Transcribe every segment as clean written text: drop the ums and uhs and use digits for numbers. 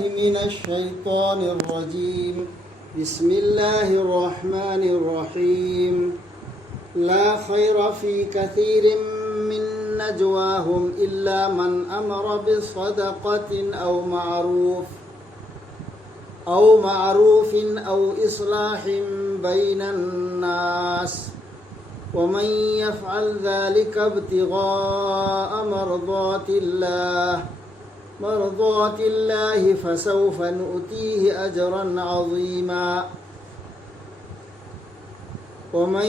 من الشيطان الرجيم. بسم الله الرحمن الرحيم. لا خير في كثير من نجواهم إلا من أمر بصدقة أو معروف أو إصلاح بين الناس ومن يفعل ذلك ابتغاء مرضات الله فسوف نؤتيه أجرا عظيما. ومن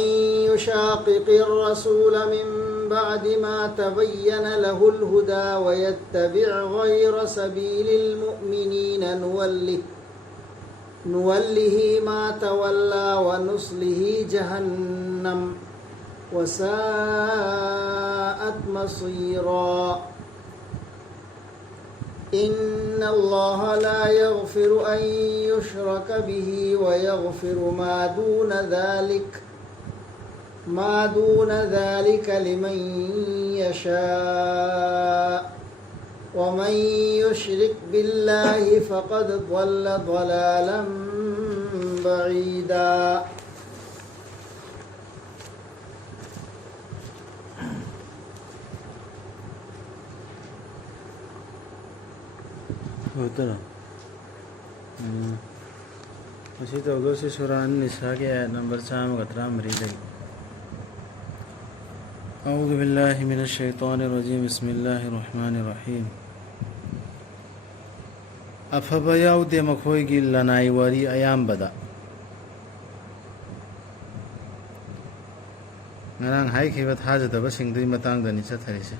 يشاقق الرسول من بعد ما تبين له الهدى ويتبع غير سبيل المؤمنين نوله ما تولى ونصله جهنم وساءت مصيرا. إن الله لا يغفر أن يشرك به ويغفر ما دون ذلك لمن يشاء ومن يشرك بالله فقد ضل ضلالا بعيدا. होता ना उसी तो उधर से सुरान निसा के आयत नंबर 4 अऊज़ु बिल्लाहि मिनश शैतानिर रजीम बिस्मिल्लाहिर रहमानिर रहीम. अफबा याउदे मखोयगी लनाई वारी अयाम्बदा ngarang hai khiba thajadaba singdui matangdani chathariसे.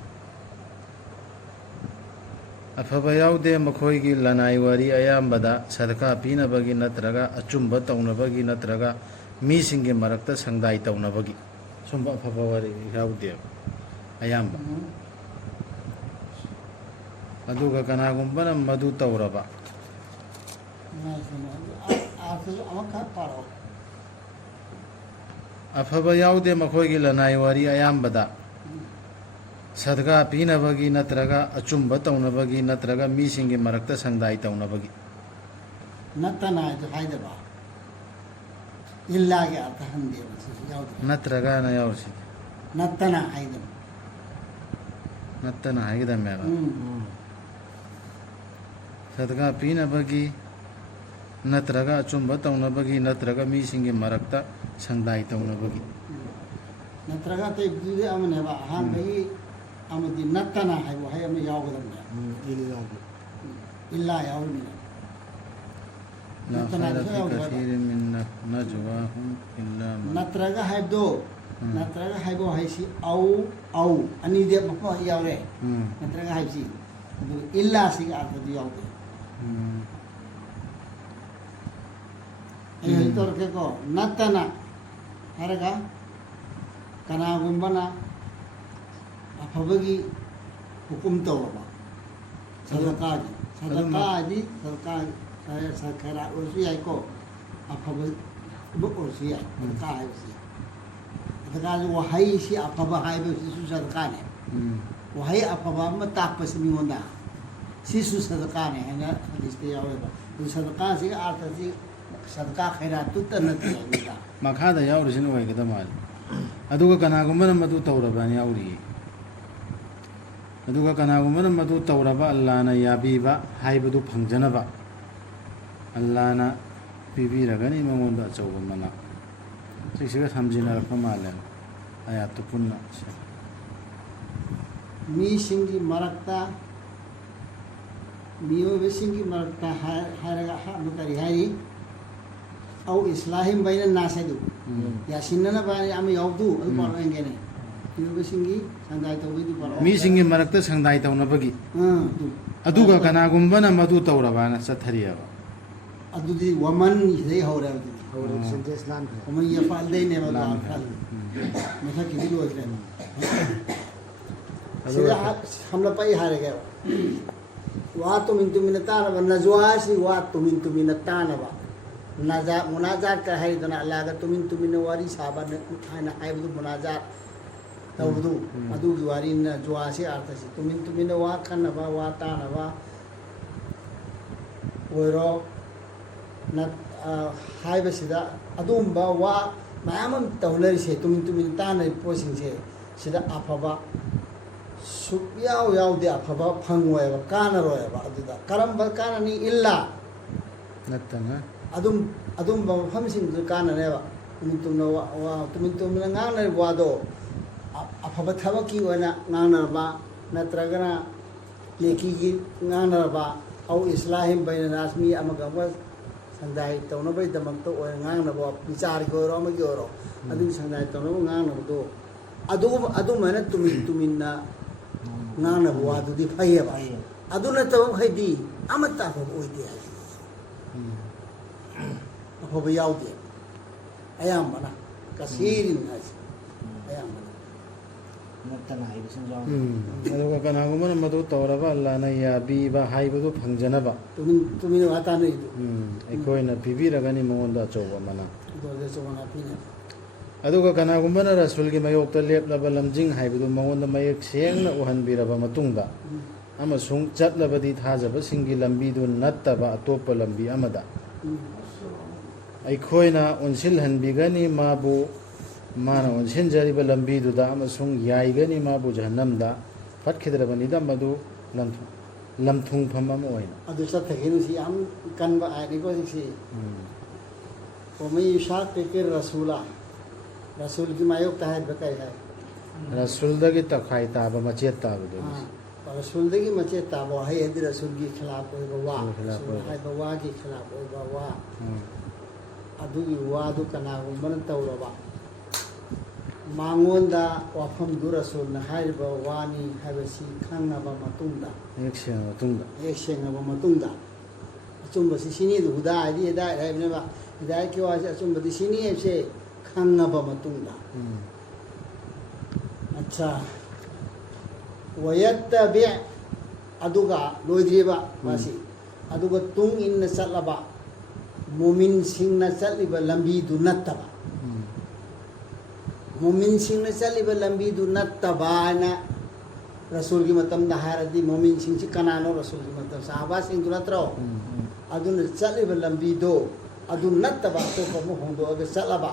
अफब याउदे मखोयगी लनाई वारी अयाम्बदा सदका पीनबगी नत्रगा अचुम्ब तौनबगी नत्रगा मीसिंगे मरक्ता संगदाई तौनबगी सुम्ब अफब वारी याउदे अयाम्ब अदुगा कनागुम्बन मदु तौरबा अफब याउदे मखोयगी लनाई वारी अयाम्बदा सदका पीनबगी नत्रगा अचुम्ब तौनबगी नत्रगा मीसिंगे मरक्ता संगदाई तौनबगी नतना हाइदबा इल्लागे अर्थ हंदेबा याउदे नत्रगा न याउरसी नतना हाइदबा नतना हाइदा मेरा सदका पीनबगी नत्रगा अचुम्ब तौनबगी नत्रगा मीसिंगे मरक्ता संगदाई तौनबगी नत्रगा ते बिदे अमनेबा हां गई अमदी नतना हाइबो हाय अम यावगदम इल्ला यावनी नतना कसीर मिन नजवाहुम इल्ला नत्रगा हाइबदो नत्रगा हाइबो हाइसी औ अनि दे बको यावरे नत्रगा हाइसी दु इल्ला सी अर्थ दि यावदे ए तोरके को नतना हरगा कनागुम्बना अफबगी हुकुम तौरबा सदका खैरा ओसी आई को अफब बुक ओसी आई सदका है ओसी सदका जो वहाई सी अफब हाई बे सु सदका ने वहाई अफब म ताप से मिंगोंदा सिसु सदका ने है ना हदीस ते यावेबा दु सदका सी अर्थ सी सदका खैरा तुत नते है मखादा यावरसिन वैगदा माल अदुगा कनागुम्बन मदु तौरबानी यावरी अदुगा कनागुम्बन मदु तौरबा अल्लाहना याबीबा हाइबदु फंगजनबा अल्लाहना पिबीरगनी मंगोंदा अचौबा मना सिसिगा समजिनारखा माले आयात पुन्ना मी सिंगी मरक्ता मियो सिंगी मरक्ता हारगा हा मुतरी हाई औ इस्लाहिम बैन नासेदु या सिन्नना बानी आम यावदु अदु पारंगेने मियो सिंगी संदाय तौबेदु पार मी सिंगी मरक्ता संदाय तौनबगी अदुगा कनागुम्बन मदु तौरबाना चथरियाबा अदुदी वमन दे हौरे संदेश लान वमन यफाल दे ने बला फल मथा किदी लो है सिदा हमला पाई हारे गए वा तुमिनता न नजवासी वा तुमिनता न बा मुनाजात का है दना अल्लाह का तुमिन वारी साबा ने खाना आइबदु मुनाजात तवदु अदु वारी न जुआसे अर्थ से तुमिन वा खनबा वा तानबा ꯑꯣꯏꯔꯣ ꯍꯥꯏꯕꯁꯤꯗ ꯑꯗꯨꯒꯨꯝꯕ ꯋꯥ ꯃꯌꯥꯝ ꯑꯃ ꯇꯧꯅꯔꯤꯁꯦ ꯇꯨꯃꯤꯟ ꯇꯨꯃꯤꯟ ꯇꯥꯟꯅꯔꯤꯕ ꯄꯣꯠꯁꯤꯡꯁꯦ ꯁꯤꯗ ꯑꯐꯕ ꯁꯨꯛꯌꯥꯎ ꯌꯥꯎꯗꯦ ꯑꯐꯕ ꯐꯪꯉꯣꯏꯕ ꯀꯥꯟꯅꯔꯣꯏꯕ ꯑꯗꯨꯗ ꯀꯔꯝꯕ ꯀꯥꯟꯅꯅꯤ ꯏꯜꯂꯥ ꯅꯠꯇꯅ ꯑꯗꯨꯝꯕ ꯃꯐꯝꯁꯤꯡꯗꯨ ꯀꯥꯟꯅꯅꯦꯕ ꯇꯨꯃꯤꯟ ꯇꯨꯃꯤꯟꯅ ꯉꯥꯡꯅꯔꯤꯕ ꯋꯥꯗꯣ ꯑꯐꯕ ꯊꯕꯛꯀꯤ ꯑꯣꯏꯅ ꯉꯥꯡꯅꯔꯕ ꯅꯠꯇ꯭ꯔꯒꯅ ꯂꯦꯀꯤꯒꯤ ꯉꯥꯡꯅꯔꯕ ꯑꯧ ꯏꯁꯂꯥꯍꯤꯝ ꯕꯩꯅꯅꯥꯁ ꯃꯤ ꯑꯃꯒ ꯑꯃꯒ ꯁꯪꯗꯥꯏ ꯇꯧꯅꯕꯒꯤꯗꯃꯛꯇ ꯑꯣꯏꯅ ꯉꯥꯡꯅꯕ ꯕꯤꯆꯥꯔꯒꯤ ꯑꯣꯏꯔꯣ ꯑꯃꯒꯤ ꯑꯣꯏꯔꯣ ꯑꯗꯨꯒꯤ ꯁꯪꯗꯥꯏ ꯇꯧꯅꯕ ꯉꯥꯡꯅꯕꯗꯣ ꯑꯗꯨꯃꯥꯏꯅ ꯇꯨꯃꯤꯟ ꯇꯨꯃꯤꯟꯅ ꯉꯥꯡꯅꯕ ꯋꯥꯗꯨꯗꯤ ꯐꯩꯌꯦꯕ ꯑꯗꯨ ꯅꯠꯇꯕ ꯃꯈꯩꯗꯤ ꯑꯃꯠꯇ ꯑꯐꯕ ꯑꯣꯏꯗꯦ ꯍꯥꯏꯁꯦ ꯑꯐꯕ ꯌꯥꯎꯗꯦ ꯑꯌꯥꯝꯕꯅ ꯀꯁꯤꯔꯤꯟ ꯍꯥꯏꯁꯦ ꯑꯌꯥꯝꯕꯅ ꯅꯠꯇꯅ ꯍꯥꯏꯕꯁꯤꯡ ꯌꯥꯎꯏ ꯑꯗꯨꯒ ꯀꯅꯥꯒꯨꯝꯕꯅ ꯃꯗꯨ ꯇꯧꯔꯕ ꯑꯜꯂꯥꯍꯅ ꯌꯥꯕꯤꯕ ꯍꯥꯏꯕꯗꯨ ꯐꯪꯖꯅꯕ ꯇꯨꯃꯤꯟꯅ ꯋꯥ ꯇꯥꯟꯅꯩꯗꯨ ꯑꯩꯈꯣꯏꯅ ꯄꯤꯕꯤꯔꯒꯅꯤ ꯃꯉꯣꯟꯗ ꯑꯆꯧꯕ ꯃꯅꯥ ꯑꯗꯨꯗ ꯑꯆꯧꯕ ꯄꯤꯅꯦ ꯑꯗꯨꯒ ꯀꯅꯥꯒꯨꯝꯕꯅ ꯔꯁꯨꯜꯒꯤ ꯃꯥꯌꯣꯛꯇ ꯂꯦꯞꯂꯕ ꯂꯝꯖꯤꯡ ꯍꯥꯏꯕꯗꯨ ꯃꯉꯣꯟꯗ ꯃꯌꯦꯛ ꯁꯦꯡꯅ ꯎꯍꯟꯕꯤꯔꯕ ꯃꯇꯨꯡꯗ ꯑꯃꯁꯨꯡ ꯆꯠꯂꯕꯗꯤ ꯊꯥꯖꯕꯁꯤꯡꯒꯤ ꯂꯝꯕꯤꯗꯨ ꯅꯠꯇꯕ ꯑꯇꯣꯞꯄ ꯂꯝꯕꯤ ꯑꯃꯗ ꯑꯩꯈꯣꯏꯅ ꯑꯣꯟꯁꯤꯜꯍꯟꯕꯤꯒꯅꯤ ꯃꯥꯕꯨ ꯃꯥꯅ ꯑꯣꯟꯁꯤꯟꯖꯔꯤꯕ ꯂꯝꯕꯤꯗꯨꯗ ꯑꯃꯁꯨꯡ ꯌꯥꯏꯒꯅꯤ ꯃꯥꯕꯨ ꯖꯍꯟꯅꯝꯗ ꯐꯠꯈꯤꯗ꯭ꯔꯕꯅꯤꯗ ꯃꯗꯨ ꯂꯝꯊꯨꯡꯐꯝ ꯑꯃ ꯑꯣꯏꯅ ꯑꯗꯨ ꯆꯠꯊꯈꯤꯅꯨꯁꯤ ꯌꯥꯝ ꯀꯟꯕ ꯍꯥꯏꯅꯤꯀꯣ ꯍꯧꯖꯤꯛꯁꯤ ومن يشاقق الرسول رسولꯒꯤ ꯃꯥꯌꯣꯛꯇ ꯍꯥꯏꯕ ꯀꯩ ꯍꯥꯏ ꯔꯁꯨꯜꯗꯒꯤ ꯇꯈꯥꯏ ꯇꯥꯕ ꯃꯆꯦꯠ ꯇꯥꯕꯗꯨ ꯔꯁꯨꯜꯗꯒꯤ ꯃꯆꯦꯠ ꯇꯥꯕ ꯋꯥꯍꯩ ꯍꯥꯏꯗꯤ ꯔꯁꯨꯜꯒꯤ ꯈꯤꯂꯥꯞ ꯑꯣꯏꯕ ꯋꯥ ꯔꯁꯨꯜ ꯍꯥꯏꯕ ꯋꯥꯒꯤ ꯈꯤꯂꯥꯞ ꯑꯣꯏꯕ ꯋꯥ ꯑꯗꯨꯒꯤ ꯋꯥꯗꯨ ꯀꯅꯥꯒꯨꯝꯕꯅ ꯇꯧꯔꯕ ꯃꯉꯣꯟꯗ ꯋꯥꯐꯝꯗꯨ ꯔꯁꯨꯜꯅ ꯍꯥꯏꯔꯤꯕ ꯋꯥꯅꯤ ꯍꯥꯏꯕꯁꯤ ꯈꯪꯉꯕ ꯃꯇꯨꯡꯗ ꯍꯦꯛ ꯁꯦꯡꯉꯕ ꯃꯇꯨꯡꯗ ꯑꯆꯨꯝꯕꯁꯤ ꯁꯤꯅꯤꯗꯨ ꯍꯨꯗꯥ ꯍꯥꯏꯗꯤ ꯍꯤꯗꯥꯌꯠ ꯍꯥꯏꯕꯅꯦꯕ ꯍꯤꯗꯥꯌꯠꯀꯤ ꯋꯥꯁꯤ ꯑꯆꯨꯝꯕꯗꯤ ꯁꯤꯅꯤ ꯍꯥꯏꯕꯁꯦ ꯈꯪꯉꯕ ꯃꯇꯨꯡꯗ ꯑꯠꯆꯥ ꯋꯌꯠꯇꯕꯤ ꯑꯗꯨꯒ ꯂꯣꯏꯗ꯭ꯔꯤꯕ ꯃꯥꯁꯤ ꯑꯗꯨꯒ ꯇꯨꯡ ꯏꯟꯅ ꯆꯠꯂꯕ ꯃꯨꯃꯤꯟꯁꯤꯡꯅ ꯆꯠꯂꯤꯕ ꯂꯝꯕꯤꯗꯨ ꯅꯠꯇꯕ ꯃꯨꯃꯤꯟꯁꯤꯡꯅ ꯆꯠꯂꯤꯕ ꯂꯝꯕꯤꯗꯨ ꯅꯠꯇꯕ ꯍꯥꯏꯅ ꯔꯁꯨꯜꯒꯤ ꯃꯇꯝꯗ ꯍꯥꯏꯔꯗꯤ ꯃꯨꯃꯤꯟꯁꯤꯡꯁꯤ ꯀꯅꯥꯅꯣ ꯔꯁꯨꯜꯒꯤ ꯃꯇꯝ ꯁꯍꯥꯕꯥꯁꯤꯡꯗꯨ ꯅꯠꯇ꯭ꯔꯣ ꯑꯗꯨꯅ ꯆꯠꯂꯤꯕ ꯂꯝꯕꯤꯗꯣ ꯑꯗꯨ ꯅꯠꯇꯕ ꯑꯇꯣꯞꯄ ꯑꯃ ꯍꯣꯡꯗꯣꯛꯑꯒ ꯆꯠꯂꯕ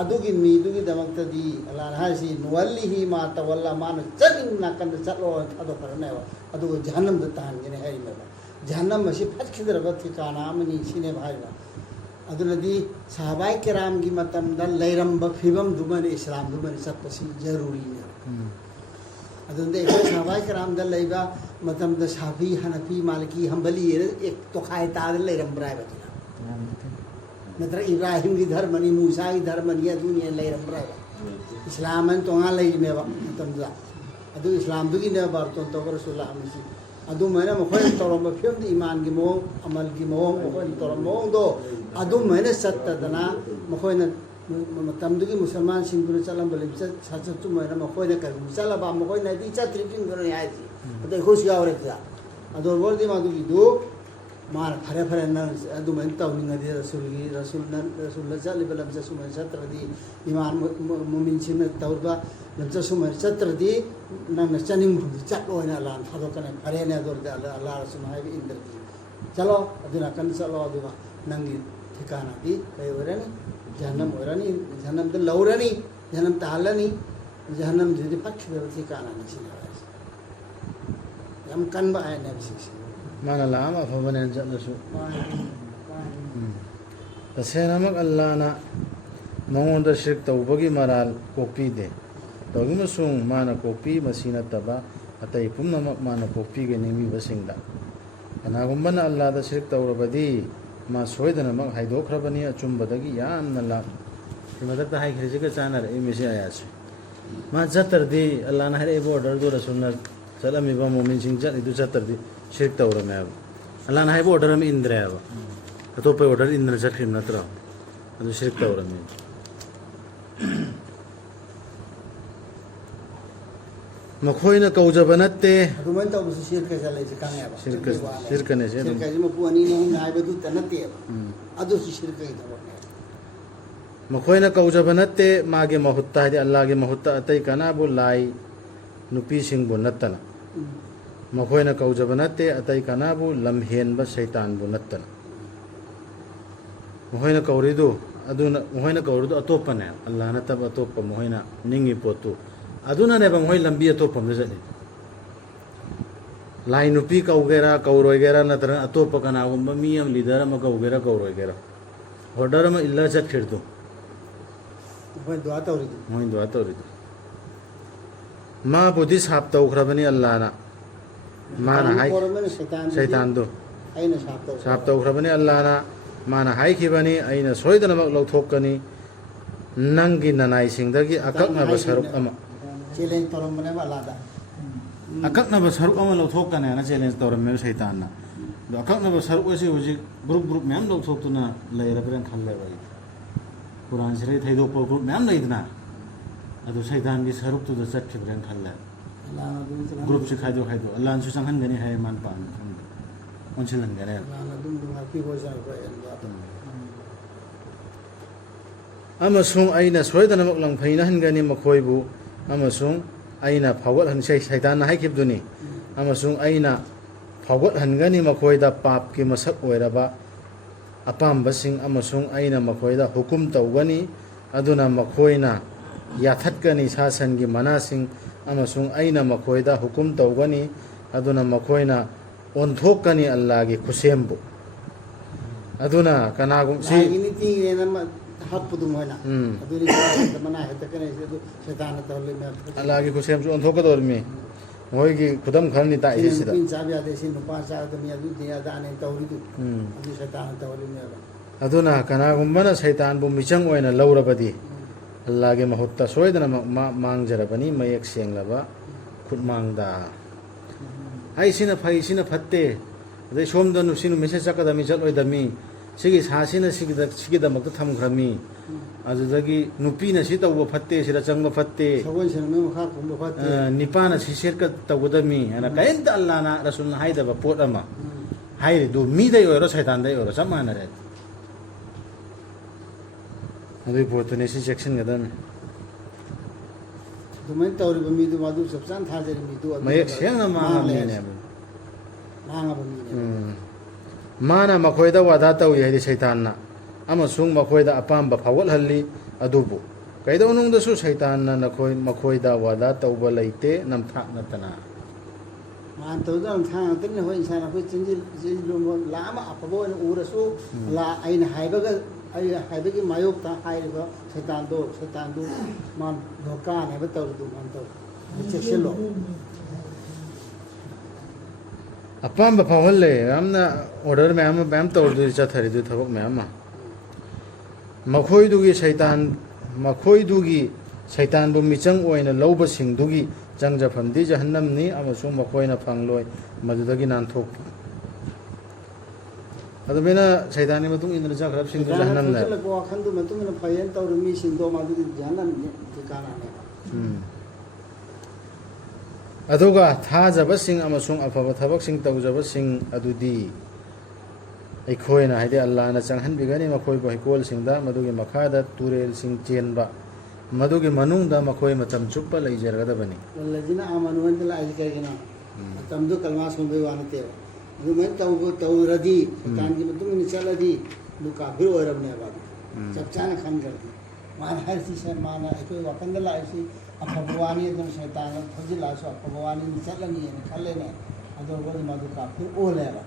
ꯑꯗꯨꯒꯤ ꯃꯤꯗꯨꯒꯤꯗꯃꯛꯇꯗꯤ ꯑꯜꯂꯥꯍꯅ ꯍꯥꯏꯔꯤꯁꯤ ꯅꯨꯋꯜꯂꯤꯍꯤ ꯃꯥ ꯇꯋꯜꯂꯥ ꯃꯥꯅ ꯆꯠꯅꯤꯡ ꯅꯥꯀꯟꯗ ꯆꯠꯂꯣ ꯊꯥꯗꯣꯛꯈ꯭ꯔꯅꯦꯕ ꯑꯗꯨꯒ ꯖꯍꯟꯅꯝꯗ ꯇꯥꯍꯟꯒꯅꯤ ꯍꯥꯏꯔꯤꯅꯦꯕ ꯖꯍꯟꯅꯝ ꯑꯁꯤ ꯐꯠꯈꯤꯗ꯭ꯔꯕ ठिकाना ꯑꯃꯅꯤ ꯁꯤꯅꯦꯕ ꯍꯥꯏꯔꯤꯕ ꯑꯗꯨꯅꯗꯤ ꯁꯍꯥꯕꯥꯏ ꯀꯤꯔꯥꯝꯒꯤ ꯃꯇꯝꯗ ꯂꯩꯔꯝꯕ ꯐꯤꯕꯝꯗꯨꯃꯅꯤ ꯏꯁꯂꯥꯝꯗꯨꯃꯅꯤ ꯆꯠꯄꯁꯤ ꯖꯔꯨꯔꯤꯅꯦꯕ ꯑꯗꯨꯅ ꯑꯩꯈꯣꯏ ꯁꯍꯥꯕꯥꯏ ꯀꯤꯔꯥꯝꯗ ꯂꯩꯕ ꯃꯇꯝꯗ ꯁꯥꯐꯤ ꯍꯅꯐꯤ ꯃꯥꯂꯤꯀꯤ ꯍꯝꯕꯂꯤ ꯇꯣꯈꯥꯏ ꯇꯥꯗꯅ ꯂꯩꯔꯝꯕ꯭ꯔꯥ ꯍꯥꯏꯕꯗꯨꯅ नत्र इब्राहिम की धर्म नहीं मूसा की धर्म नहीं है दुनिया ले रहा है इस्लाम में तो वहाँ ले ने तंजा अदु इस्लाम दुगी ने बार तो रसूलुल्लाह मसी अदु मैंने मखोय तोरम फिल्म ईमान की मोह अमल की मोह मखोय तोरम मोह दो अदु मैंने सत्तदना मखोय न मतम दुगी मुसलमान सिंह दुने चलम बले सच चु मैंने मखोय ने कर चला बा मखोय ने दी चा ट्रिपिंग करे आय जी अदु खुश यावरे था अदु बोल दी मा दुगी दो मार फरे फरे न अदुमन तौनिंगदि रसूल चलिब लमजा सुमन चत्रदि इमान मुमिन सिन तौरबा लमजा सुमन चत्रदि नन चनिंग भुदि चलोना लान फदोकने फरे ने दोर अल्लाह रसूल हाय इंद्रदि चलो अदुना कन चलो अदुगा नंगी ठिकाना दि कई वरनी जहन्नम द लौरनी जहन्नम तालनी जहन्नम दि पक्ष ठिकाना निसिना यम कन बा ने बिसिस माना लाम अफबने जल्लसु तसेनमक अल्लाहना मङोंदा शिरक तौबगी मराल कोपीदे तौगिमसुं माना कोपी मसीना तबा अतै पुमनमक माना कोपीगे निमी बसिंगदा अनागुंबना अल्लाहदा शिरक तौरबदी मा सोयदनमक हाइदोखरबनी अचुंबदगी यामना ला मदकता हाइखरिजिगा चानर एमिसे आयासे मा जतरदी अल्लाहना हरे बॉर्डर दो रसूलना चलमिबा मोमिन सिंह जलिदु जतरदी शिरक तौरमे अल्लाहना हाइबो ऑर्डर में इंद्र है अतोपे ऑर्डर इंद्र जखिम नत्र अदु शिरक तौरमे मखोइना कौजब नत्ते अदुमन तौबसु शिरक चले से कांगेबा शिरकने से शिरक जी मपु अनि ने हाइबदु तनतेबा अदु शिरक की थबने मखोइना कौजब नत्ते मागे महुत्ता है अल्लाह के महुत्ता अतै कनाबु लाई नुपी सिंह बो नत्तना ꯃꯈꯣꯏꯅ ꯀꯧꯖꯕ ꯅꯠꯇꯦ ꯑꯇꯩ ꯀꯅꯥꯕꯨ ꯂꯝꯍꯦꯟꯕ ꯁꯩꯇꯥꯟꯕꯨ ꯅꯠꯇꯅ ꯃꯈꯣꯏꯅ ꯀꯧꯔꯤꯗꯨ ꯑꯗꯨꯅ ꯃꯈꯣꯏꯅ ꯀꯧꯔꯤꯗꯨ ꯑꯇꯣꯞꯄꯅꯦ ꯑꯜꯂꯥ ꯅꯠꯇꯕ ꯑꯇꯣꯞꯄ ꯃꯈꯣꯏꯅ ꯅꯤꯡꯉꯤ ꯄꯣꯠꯇꯨ ꯑꯗꯨꯅꯅꯦꯕ ꯃꯈꯣꯏ ꯂꯝꯕꯤ ꯑꯇꯣꯞꯄ ꯑꯃꯗ ꯆꯠꯂꯤ ꯂꯥꯏ ꯅꯨꯄꯤ ꯀꯧꯒꯦꯔꯥ ꯀꯧꯔꯣꯏꯒꯦꯔꯥ ꯅꯠꯇ꯭ꯔꯒ ꯑꯇꯣꯞꯄ ꯀꯅꯥꯒꯨꯝꯕ ꯃꯤ ꯑꯃ ꯂꯤꯗꯔ ꯑꯃ ꯀꯧꯒꯦꯔꯥ ꯀꯧꯔꯣꯏꯒꯦꯔꯥ ꯑꯣꯔꯗꯔ ꯑꯃ ꯏꯜꯂ ꯆꯠꯈꯤꯔꯗꯨ ꯑꯩꯈꯣꯏ ꯗꯨआ ꯇꯧꯔꯤꯗꯨ ꯃꯣꯏ ꯗꯨआ ꯇꯧꯔꯤꯗꯨ ꯃꯥꯕꯨꯗꯤ ꯁꯥꯞ ꯇꯧꯈ꯭ꯔꯕꯅꯤ ꯑꯜꯂꯥꯅ ꯃꯥꯅ ꯍꯥꯏ ꯁꯩꯇꯥꯟꯗꯨ ꯑꯩꯅ ꯁꯥꯞ ꯇꯧ ꯁꯥꯞ ꯇꯧꯈ꯭ꯔꯕꯅꯤ ꯑꯜꯂꯥꯅ ꯃꯥꯅ ꯍꯥꯏꯈꯤꯕꯅꯤ ꯑꯩꯅ ꯁꯣꯏꯗꯅꯃꯛ ꯂꯧꯊꯣꯛꯀꯅꯤ ꯅꯪꯒꯤ ꯅꯅꯥꯏꯁꯤꯡꯗꯒꯤ ꯑꯀꯛꯅꯕ ꯁꯔꯨꯛ ꯑꯃ ꯆꯦꯂꯦꯟꯖ ꯇꯧꯔꯝꯕꯅꯦꯕ ꯑꯜꯂꯥꯗ ꯑꯀꯛꯅꯕ ꯁꯔꯨꯛ ꯑꯃ ꯂꯧꯊꯣꯛꯀꯅꯦꯅ ꯆꯦꯂꯦꯟꯖ ꯇꯧꯔꯝꯃꯦꯕ ꯁꯩꯇꯥꯟꯅ ꯑꯗꯣ ꯑꯀꯛꯅꯕ ꯁꯔꯨꯛ ꯑꯁꯤ ꯍꯧꯖꯤꯛ ꯒ꯭ꯔꯨꯞ ꯃꯌꯥꯝ ꯂꯧꯊꯣꯛꯇꯨꯅ ꯂꯩꯔꯕ꯭ꯔꯅ ꯈꯜꯂꯦꯕ ꯑꯩ ꯀꯨꯔꯥꯟꯁꯤꯗꯩ ꯊꯩꯗꯣꯛꯄ ꯒ꯭ꯔꯨꯞ ꯃꯌꯥꯝ ꯂꯩꯗꯅ ꯑꯗꯨ ꯁꯩꯇꯥꯟꯒꯤ ꯁꯔꯨꯛꯇꯨꯗ ꯆꯠꯈꯤꯕ꯭ꯔꯅ ꯈꯜꯂꯦ ꯑꯜꯂꯥꯅ ꯑꯗꯨꯝ ꯒ꯭ꯔꯨꯞꯁꯤ ꯈꯥꯏꯗꯣꯛ ꯑꯜꯂꯥꯅꯁꯨ ꯆꯪꯍꯟꯒꯅꯤ ꯍꯥꯏ ꯃꯥꯅ ꯄꯥꯝꯃꯤ ꯈꯪꯗꯦ ꯑꯣꯟꯁꯤꯜꯍꯟꯒꯅꯤ ꯑꯜꯂꯥꯅ ꯑꯗꯨꯝ ꯉꯥꯛꯄꯤꯕ ꯑꯣꯏꯖꯔꯛꯄ ꯑꯃꯁꯨꯡ ꯑꯩꯅ ꯁꯣꯏꯗꯅꯃꯛ ꯂꯪꯐꯩꯅꯍꯟꯒꯅꯤ ꯃꯈꯣꯏꯕꯨ ꯑꯃꯁꯨꯡ ꯑꯩꯅ ꯁꯩꯇꯥꯟꯅ ꯍꯥꯏꯈꯤꯕꯗꯨꯅꯤ ꯑꯃꯁꯨꯡ ꯑꯩꯅ ꯐꯥꯎꯒꯠꯍꯟꯒꯅꯤ ꯃꯈꯣꯏꯗ ꯄꯥꯞꯀꯤ ꯃꯁꯛ ꯑꯣꯏꯔꯕ ꯑꯄꯥꯝꯕꯁꯤꯡ ꯑꯃꯁꯨꯡ ꯑꯩꯅ ꯃꯈꯣꯏꯗ ꯍꯨꯀꯨꯝ ꯇꯧꯒꯅꯤ ꯑꯗꯨꯅ ꯃꯈꯣꯏꯅ ꯌꯥꯊꯠꯀꯅꯤ ꯁꯥ ꯁꯟꯒꯤ ꯃꯅꯥꯁꯤꯡ ꯑꯃꯁꯨꯡ ꯑꯩꯅ ꯃꯈꯣꯏꯗ ꯍꯨꯀꯨꯝ ꯇꯧꯒꯅꯤ ꯑꯗꯨꯅ ꯃꯈꯣꯏꯅ ꯑꯣꯟꯊꯣꯛꯀꯅꯤ ꯑꯜꯂꯥꯒꯤ ꯈꯨꯁꯦꯝꯕꯨ ꯑꯗꯨꯅ ꯀꯅꯥꯒꯨꯝꯕ ꯂꯥꯏꯒꯤ ꯅꯤꯇꯤꯅꯦꯅ ꯍꯥꯞꯄꯗꯨ ꯃꯣꯏꯅ ꯑꯗꯨꯅꯤ ꯃꯅꯥ ꯍꯦꯛꯇꯀꯅꯤ ꯑꯗꯨ ꯁꯩꯇꯥꯟꯅ ꯇꯧꯍꯜꯂꯤꯃꯦ ꯑꯜꯂꯥꯒꯤ ꯈꯨꯁꯦꯝꯁꯨ ꯑꯣꯟꯊꯣꯛꯀꯗꯧꯔꯤꯃꯤ ꯃꯈꯣꯏꯒꯤ ꯈꯨꯗꯝ ꯈꯔꯅꯤ ꯇꯥꯛꯏꯁꯤ ꯁꯤꯗ ꯅꯨꯄꯤꯅ ꯆꯥꯕ ꯌꯥꯗꯦ ꯁꯤ ꯅꯨꯄꯥ ꯆꯥꯒꯗꯕꯅꯤ ꯑꯗꯨꯗꯤ ꯑꯗꯥꯅꯦ ꯇꯧꯔꯤꯗꯨ ꯑꯗꯨ ꯁꯩꯇꯥꯟꯅ ꯇꯧꯍꯜꯂꯤꯃꯦꯕ ꯑꯗꯨꯅ ꯀꯅꯥꯒꯨꯝꯕꯅ ꯁꯩꯇꯥꯟꯕꯨ ꯃꯤꯆꯪ ꯑꯣꯏꯅ ꯂꯧꯔꯕꯗꯤ ꯑꯜꯂꯥꯒꯤ ꯃꯍꯨꯠꯇ ꯁꯣꯏꯗꯅꯃꯛ ꯃꯥꯡꯖꯔꯕꯅꯤ ꯃꯌꯦꯛ ꯁꯦꯡꯂꯕ ꯈꯨꯠꯃꯥꯡꯗ ꯑꯩ ꯁꯤꯅ ꯐꯩ ꯁꯤꯅ ꯐꯠꯇꯦ ꯑꯗꯩ ꯁꯣꯝꯗ ꯁꯤ ꯅꯨꯃꯤꯠꯁꯦ ꯆꯠꯀꯗꯃꯤ ꯆꯠꯂꯣꯏꯗꯃꯤ ꯁꯤꯒꯤ ꯁꯥꯁꯤꯅ ꯁꯤꯒꯤꯗꯃꯛꯇ ꯊꯝꯈ꯭ꯔꯃꯤ ꯑꯗꯨꯗꯒꯤ ꯅꯨꯄꯤꯅ ꯁꯤ ꯇꯧꯕ ꯐꯠꯇꯦ ꯁꯤꯗ ꯆꯪꯕ ꯐꯠꯇꯦ ꯁꯒꯣꯜ ꯁꯦꯟꯃꯤ ꯃꯈꯥ ꯀꯨꯝꯕ ꯐꯠꯇꯦ ꯅꯤꯄꯥꯅ ꯁꯤ ꯁꯦꯠꯀ ꯇꯧꯒꯗꯃꯤ ꯍꯥꯏꯅ ꯀꯔꯤꯝꯇ ꯑꯜꯂꯥꯅ ꯔꯁꯨꯜꯅ ꯍꯥꯏꯗꯕ ꯄꯣꯠ ꯑꯃ ꯍꯥꯏꯔꯤꯗꯨ ꯃꯤꯗꯩ ꯑꯣꯏꯔꯣ ꯁꯩꯇꯥꯟꯗꯩ ꯑꯣꯏꯔꯣ ꯆꯞ ꯃꯥꯟꯅꯔꯦ ꯑꯗꯨꯒꯤ ꯄꯣꯠꯇꯨꯅꯤ ꯁꯤ ꯆꯦꯛꯁꯤꯟꯒꯗꯕꯅꯤ ꯑꯗꯨꯃꯥꯏꯅ ꯇꯧꯔꯤꯕ ꯃꯤꯗꯨ ꯃꯗꯨ ꯆꯞ ꯆꯥꯅ ꯊꯥꯖꯔꯤ ꯃꯤꯗꯨ ꯃꯌꯦꯛ ꯁꯦꯡꯅ ꯃꯥꯡꯉꯕꯅꯦꯕ ꯃꯥꯡꯉꯕ ꯃꯤꯅꯦ ꯃꯥꯅ ꯃꯈꯣꯏꯗ ꯋꯥꯗꯥ ꯇꯧꯏ ꯍꯥꯏꯗꯤ ꯁꯩꯇꯥꯟꯅ ꯑꯃꯁꯨꯡ ꯃꯈꯣꯏꯗ ꯑꯄꯥꯝꯕ ꯐꯥꯎꯒꯠꯍꯜꯂꯤ ꯑꯗꯨꯕꯨ ꯀꯩꯗꯧꯅꯨꯡꯗꯁꯨ ꯁꯩꯇꯥꯟꯅ ꯃꯈꯣꯏꯗ ꯋꯥꯗꯥ ꯇꯧꯕ ꯂꯩꯇꯦ ꯅꯝꯊꯥꯛ ꯅꯠꯇꯅ ꯃꯥꯅ ꯇꯧꯗꯅ ꯅꯝꯊꯥꯛ ꯅꯠꯇꯅ ꯍꯣꯏ ꯏꯁꯥꯅ ꯑꯩꯈꯣꯏ ꯆꯤꯟꯖꯤꯜꯂꯨꯕ ꯂꯥ ꯑꯃ ꯑꯐꯕ ꯑꯣꯏꯅ ꯎꯔꯁꯨ ꯂꯥ ꯑꯩꯅ ꯍꯥꯏꯕꯒꯤ ꯃꯥꯌꯣꯛꯇ ꯍꯥꯏꯔꯤꯕ ꯁꯩꯇꯥꯟꯗꯨ ꯃꯥ ꯙꯣꯀꯥꯅꯦꯕ ꯇꯧꯔꯤꯗꯨ ꯃꯥꯅ ꯇꯧꯔꯤ ꯆꯦꯛꯁꯤꯜꯂꯣ ꯑꯄꯥꯝꯕ ꯐꯥꯎꯍꯜꯂꯦ ꯌꯥꯝꯅ ꯑꯣꯔꯗꯔ ꯃꯌꯥꯝ ꯇꯧꯔꯗꯨꯗꯤ ꯆꯠꯊꯔꯤꯗꯨ ꯊꯕꯛ ꯃꯌꯥꯝ ꯑꯃ ꯃꯈꯣꯏꯗꯨꯒꯤ ꯁꯩꯇꯥꯟꯕꯨ ꯃꯤꯆꯪ ꯑꯣꯏꯅ ꯂꯧꯕꯁꯤꯡꯗꯨꯒꯤ ꯆꯪꯖꯐꯝꯗꯤ ꯖꯍꯟꯅꯝꯅꯤ ꯑꯃꯁꯨꯡ ꯃꯈꯣꯏꯅ ꯐꯪꯂꯣꯏ ꯃꯗꯨꯗꯒꯤ 나ꯟꯊꯣꯛꯄ ꯑꯗꯨꯃꯥꯏꯅ ꯁꯩꯇꯥꯟꯒꯤ ꯃꯇꯨꯡ ꯏꯟꯅ ꯆꯠꯈ꯭ꯔꯕꯁꯤꯡꯗꯨ ꯖꯍꯟꯅꯝꯅꯦ ꯋꯥꯈꯟꯗꯨ ꯃꯇꯨꯡ ꯏꯟꯅ ꯐꯩꯌꯦꯅ ꯇꯧꯔꯤꯕ ꯃꯤꯁꯤꯡꯗꯣ ꯃꯗꯨꯗꯤ ꯖꯍꯟꯅꯝꯅꯤ ꯊꯤꯀꯥꯅꯅꯦ ꯑꯗꯨꯒ ꯊꯥꯖꯕꯁꯤꯡ ꯑꯃꯁꯨꯡ ꯑꯐꯕ ꯊꯕꯛꯁꯤꯡ ꯇꯧꯖꯕꯁꯤꯡ ꯑꯗꯨꯗꯤ ꯑꯩꯈꯣꯏꯅ ꯍꯥꯏꯗꯤ ꯑꯜꯂꯥꯅ ꯆꯪꯍꯟꯕꯤꯒꯅꯤ ꯃꯈꯣꯏꯕꯨ ꯍꯩꯀꯣꯜꯁꯤꯡꯗ ꯃꯗꯨꯒꯤ ꯃꯈꯥꯗ ꯇꯨꯔꯦꯜꯁꯤꯡ ꯆꯦꯟꯕ ꯃꯗꯨꯒꯤ ꯃꯅꯨꯡꯗ ꯃꯈꯣꯏ ꯃꯇꯝ ꯆꯨꯞꯄ ꯂꯩꯖꯔꯒꯗꯕꯅꯤ ꯋꯜꯂꯖꯤꯅ ꯑꯥꯃꯅꯨꯍꯟꯗ ꯂꯥꯛꯏꯁꯤ ꯀꯩꯒꯤꯅꯣ ꯃꯇꯝꯗꯨ ꯀꯜꯃꯥ ꯁꯣꯟꯕꯩ ꯋꯥ ꯅꯠꯇꯦꯕ ꯑꯗꯨꯃꯥꯏꯅ ꯇꯧꯔꯗꯤ ꯁꯩꯇꯥꯟꯒꯤ ꯃꯇꯨꯡ ꯏꯟꯅ ꯆꯠꯂꯗꯤ ꯑꯗꯨ ꯀꯥꯐꯤꯔ ꯑꯣꯏꯔꯕꯅꯦꯕ ꯆꯞ ꯆꯥꯅ ꯈꯟꯈ꯭ꯔꯗꯤ ꯃꯥꯅ ꯍꯥꯏꯔꯤꯁꯤ ꯃꯥꯅ ꯑꯩꯈꯣꯏ ꯋꯥꯈꯜꯗ ꯂꯥꯛꯏꯁꯤ ꯑꯐꯕ ꯋꯥꯅꯤ ꯑꯗꯨꯅ ꯁꯩꯇꯥꯟꯅ ꯊꯧꯖꯤꯜꯂꯛꯑꯁꯨ ꯑꯐꯕ ꯋꯥꯅꯤ ꯆꯠꯂꯅꯤꯅ ꯈꯜꯂꯦꯅꯦ ꯑꯗꯨ ꯑꯣꯏꯔꯒꯗꯤ ꯃꯗꯨ ꯀꯥꯐꯤꯔ ꯑꯣꯜꯂꯦꯕ